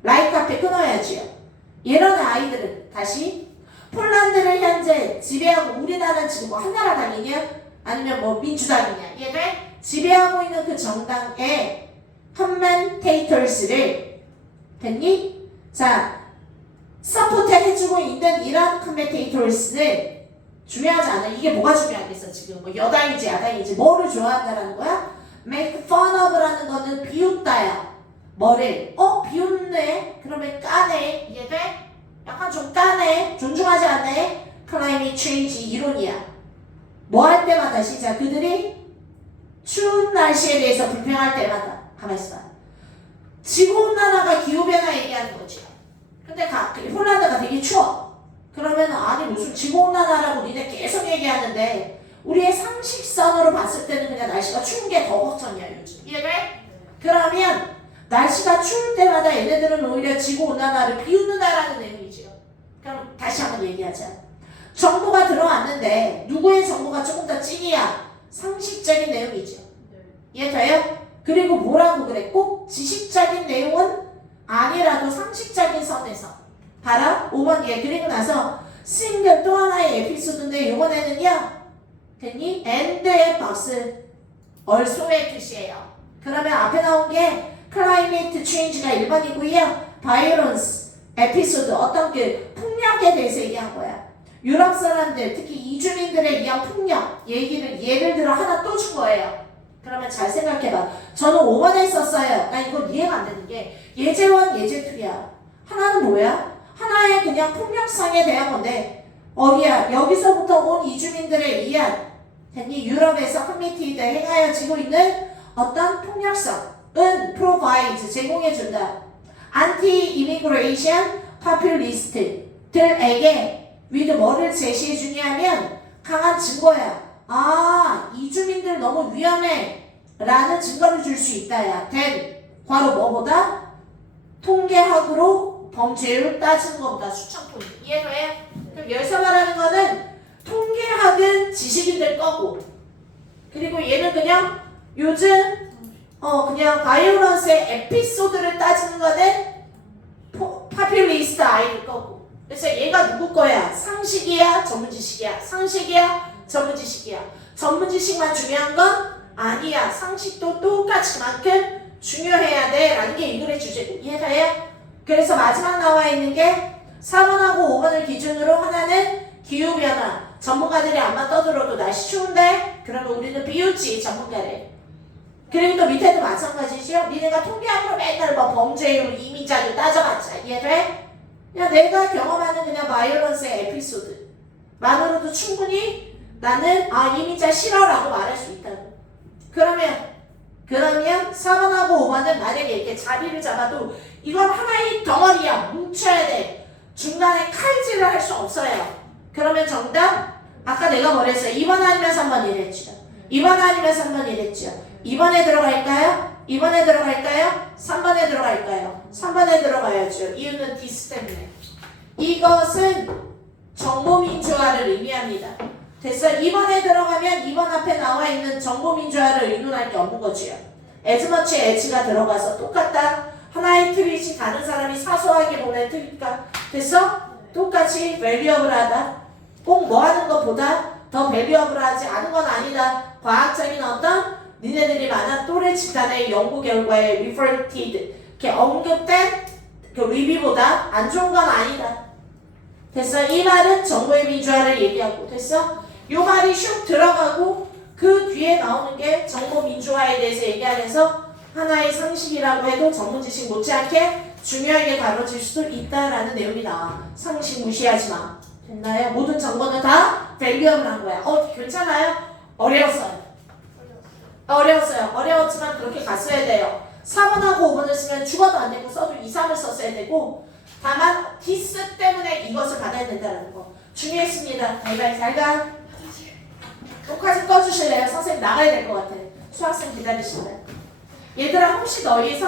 라이트 앞에 끊어야지요. 이런 아이들은 다시 폴란드를 현재 지배하고 우리나라는 지금 뭐 한나라당이냐? 아니면 뭐 민주당이냐? 얘네 지배하고 있는 그 정당의 커멘테이터스를 됐니? 자 서포트 해주고 있는 이런 커멘테이터스는 중요하지 않아. 이게 뭐가 중요하겠어 지금 뭐 여당인지 야당인지 뭐를 좋아한다라는 거야? make fun of라는 거는 비웃다야. 뭐를? 비웃네? 그러면 까네. 이해돼? 약간 좀 까네. 존중하지 않네. climate change 이론이야. 뭐 할 때마다 시작. 그들이 추운 날씨에 대해서 불평할 때마다 가만히 있어. 지구온난화가 기후변화 얘기하는 거지. 근데 폴란드가 되게 추워. 그러면 아니 무슨 지구온난화라고 니네 계속 얘기하는데 우리의 상식선으로 봤을 때는 그냥 날씨가 추운 게 더 걱정이야 요즘. 이해돼? 그러면 날씨가 추울 때마다 얘네들은 오히려 지구온난화를 비웃는다라는 내용이지요. 그럼 다시 한번 얘기하자. 정보가 들어왔는데 누구의 정보가 조금 더 찐이야? 상식적인 내용이죠. 그리고 뭐라고 그래? 꼭 지식적인 내용은 아니라도 상식적인 선에서. 봐라. 5번 얘 그리고 나서 싱글 또 하나의 에피소드인데 이번에는요. 됐니? and의 버스 also의 뜻이에요. 그러면 앞에 나온 게 climate change가 1번이고요. violence 에피소드 어떤 그 폭력에 대해서 얘기한 거야. 유럽 사람들 특히 이주민들에 의한 폭력 얘기를 예를 들어 하나 또 준 거예요. 그러면 잘 생각해봐. 저는 5번에 썼어요. 나 이거 이해가 안 되는 게 예제1, 예제2야. 하나는 뭐야? 하나의 그냥 폭력상에 대한 건데 어디야? 여기서부터 온 이주민들에 의한 됐니? 유럽에서 커뮤니티에 행하여지고 있는 어떤 폭력성은 provide 제공해준다. anti-immigration populist들에게 with 뭐를 제시해주냐면 강한 증거야. 아, 이주민들 너무 위험해 라는 증거를 줄 수 있다야. 바로 뭐보다? 통계학으로 범죄율 따지는 것보다 수천톤. 이해돼? 그럼 여기서 말하는 거는 통계학은 지식인들 거고 그리고 얘는 그냥 요즘 그냥 바이오런스의 에피소드를 따지는 거는 파퓰리스트 아이들 거고. 그래서 얘가 누구 거야? 상식이야? 전문지식이야? 상식이야? 전문지식이야? 전문지식만 중요한 건 아니야. 상식도 똑같이 그만큼 중요해야 돼 라는 게 이 글의 주제고. 이해가요? 그래서 마지막 나와 있는 게 4번하고 5번을 기준으로 하나는 기후변화. 전문가들이 안만 떠들어도 날씨 추운데 그러면 우리는 비웃지 전문가를. 그리고 또 밑에도 마찬가지죠. 니네가 통계학으로 맨날 뭐 범죄율, 이민자들 따져봤자 이해돼? 그냥 내가 경험하는 그냥 바이오런스의 에피소드 만으로도 충분히 나는 이민자 싫어라고 말할 수 있다고. 그러면 4번하고 5번은 만약에 이렇게 자리를 잡아도 이건 하나의 덩어리야. 뭉쳐야 돼. 중간에 칼질을 할 수 없어요. 그러면 정답 아까 내가 뭐랬어요? 2번 아니면 3번 이랬죠. 2번 아니면 3번 이랬죠. 2번에 들어갈까요? 2번에 들어갈까요? 3번에 들어갈까요? 3번에 들어가야죠. 이유는 디스 때문에. 이것은 정보민주화를 의미합니다. 됐어? 2번에 들어가면 2번 앞에 나와 있는 정보민주화를 의논할 게 없는 거지요. as much as가 들어가서 똑같다. 하나의 트윗이 다른 사람이 사소하게 보낸 트윗과 됐어? 똑같이 valuable하다. 꼭 뭐 하는 것보다 더 valuable하지 않은 건 아니다. 과학적인 어떤 니네들이 만한 또래 집단의 연구 결과에 referred 이렇게 언급된 그 리뷰보다 안 좋은 건 아니다. 됐어? 이 말은 정보의 민주화를 얘기하고 됐어? 이 말이 슉 들어가고 그 뒤에 나오는 게 정보 민주화에 대해서 얘기하면서 하나의 상식이라고 해도 전문지식 못지않게 중요하게 다뤄질 수도 있다라는 내용이 나와. 상식 무시하지 마. 됐나요? 모든 정보는 다 valuable한 거야. 괜찮아요? 어려웠어요. 어려웠지만 그렇게 갔어야 돼요. 4번하고 5번을 쓰면 죽어도 안 되고 써도 2, 3을 썼어야 되고 다만 디스 때문에 이것을 받아야 된다는 거. 중요했습니다. 바이바이 잘 가. 녹화 좀 꺼주실래요? 선생님 나가야 될 것 같아. 수학생 기다리신다. 얘들아 혹시 너희 선생님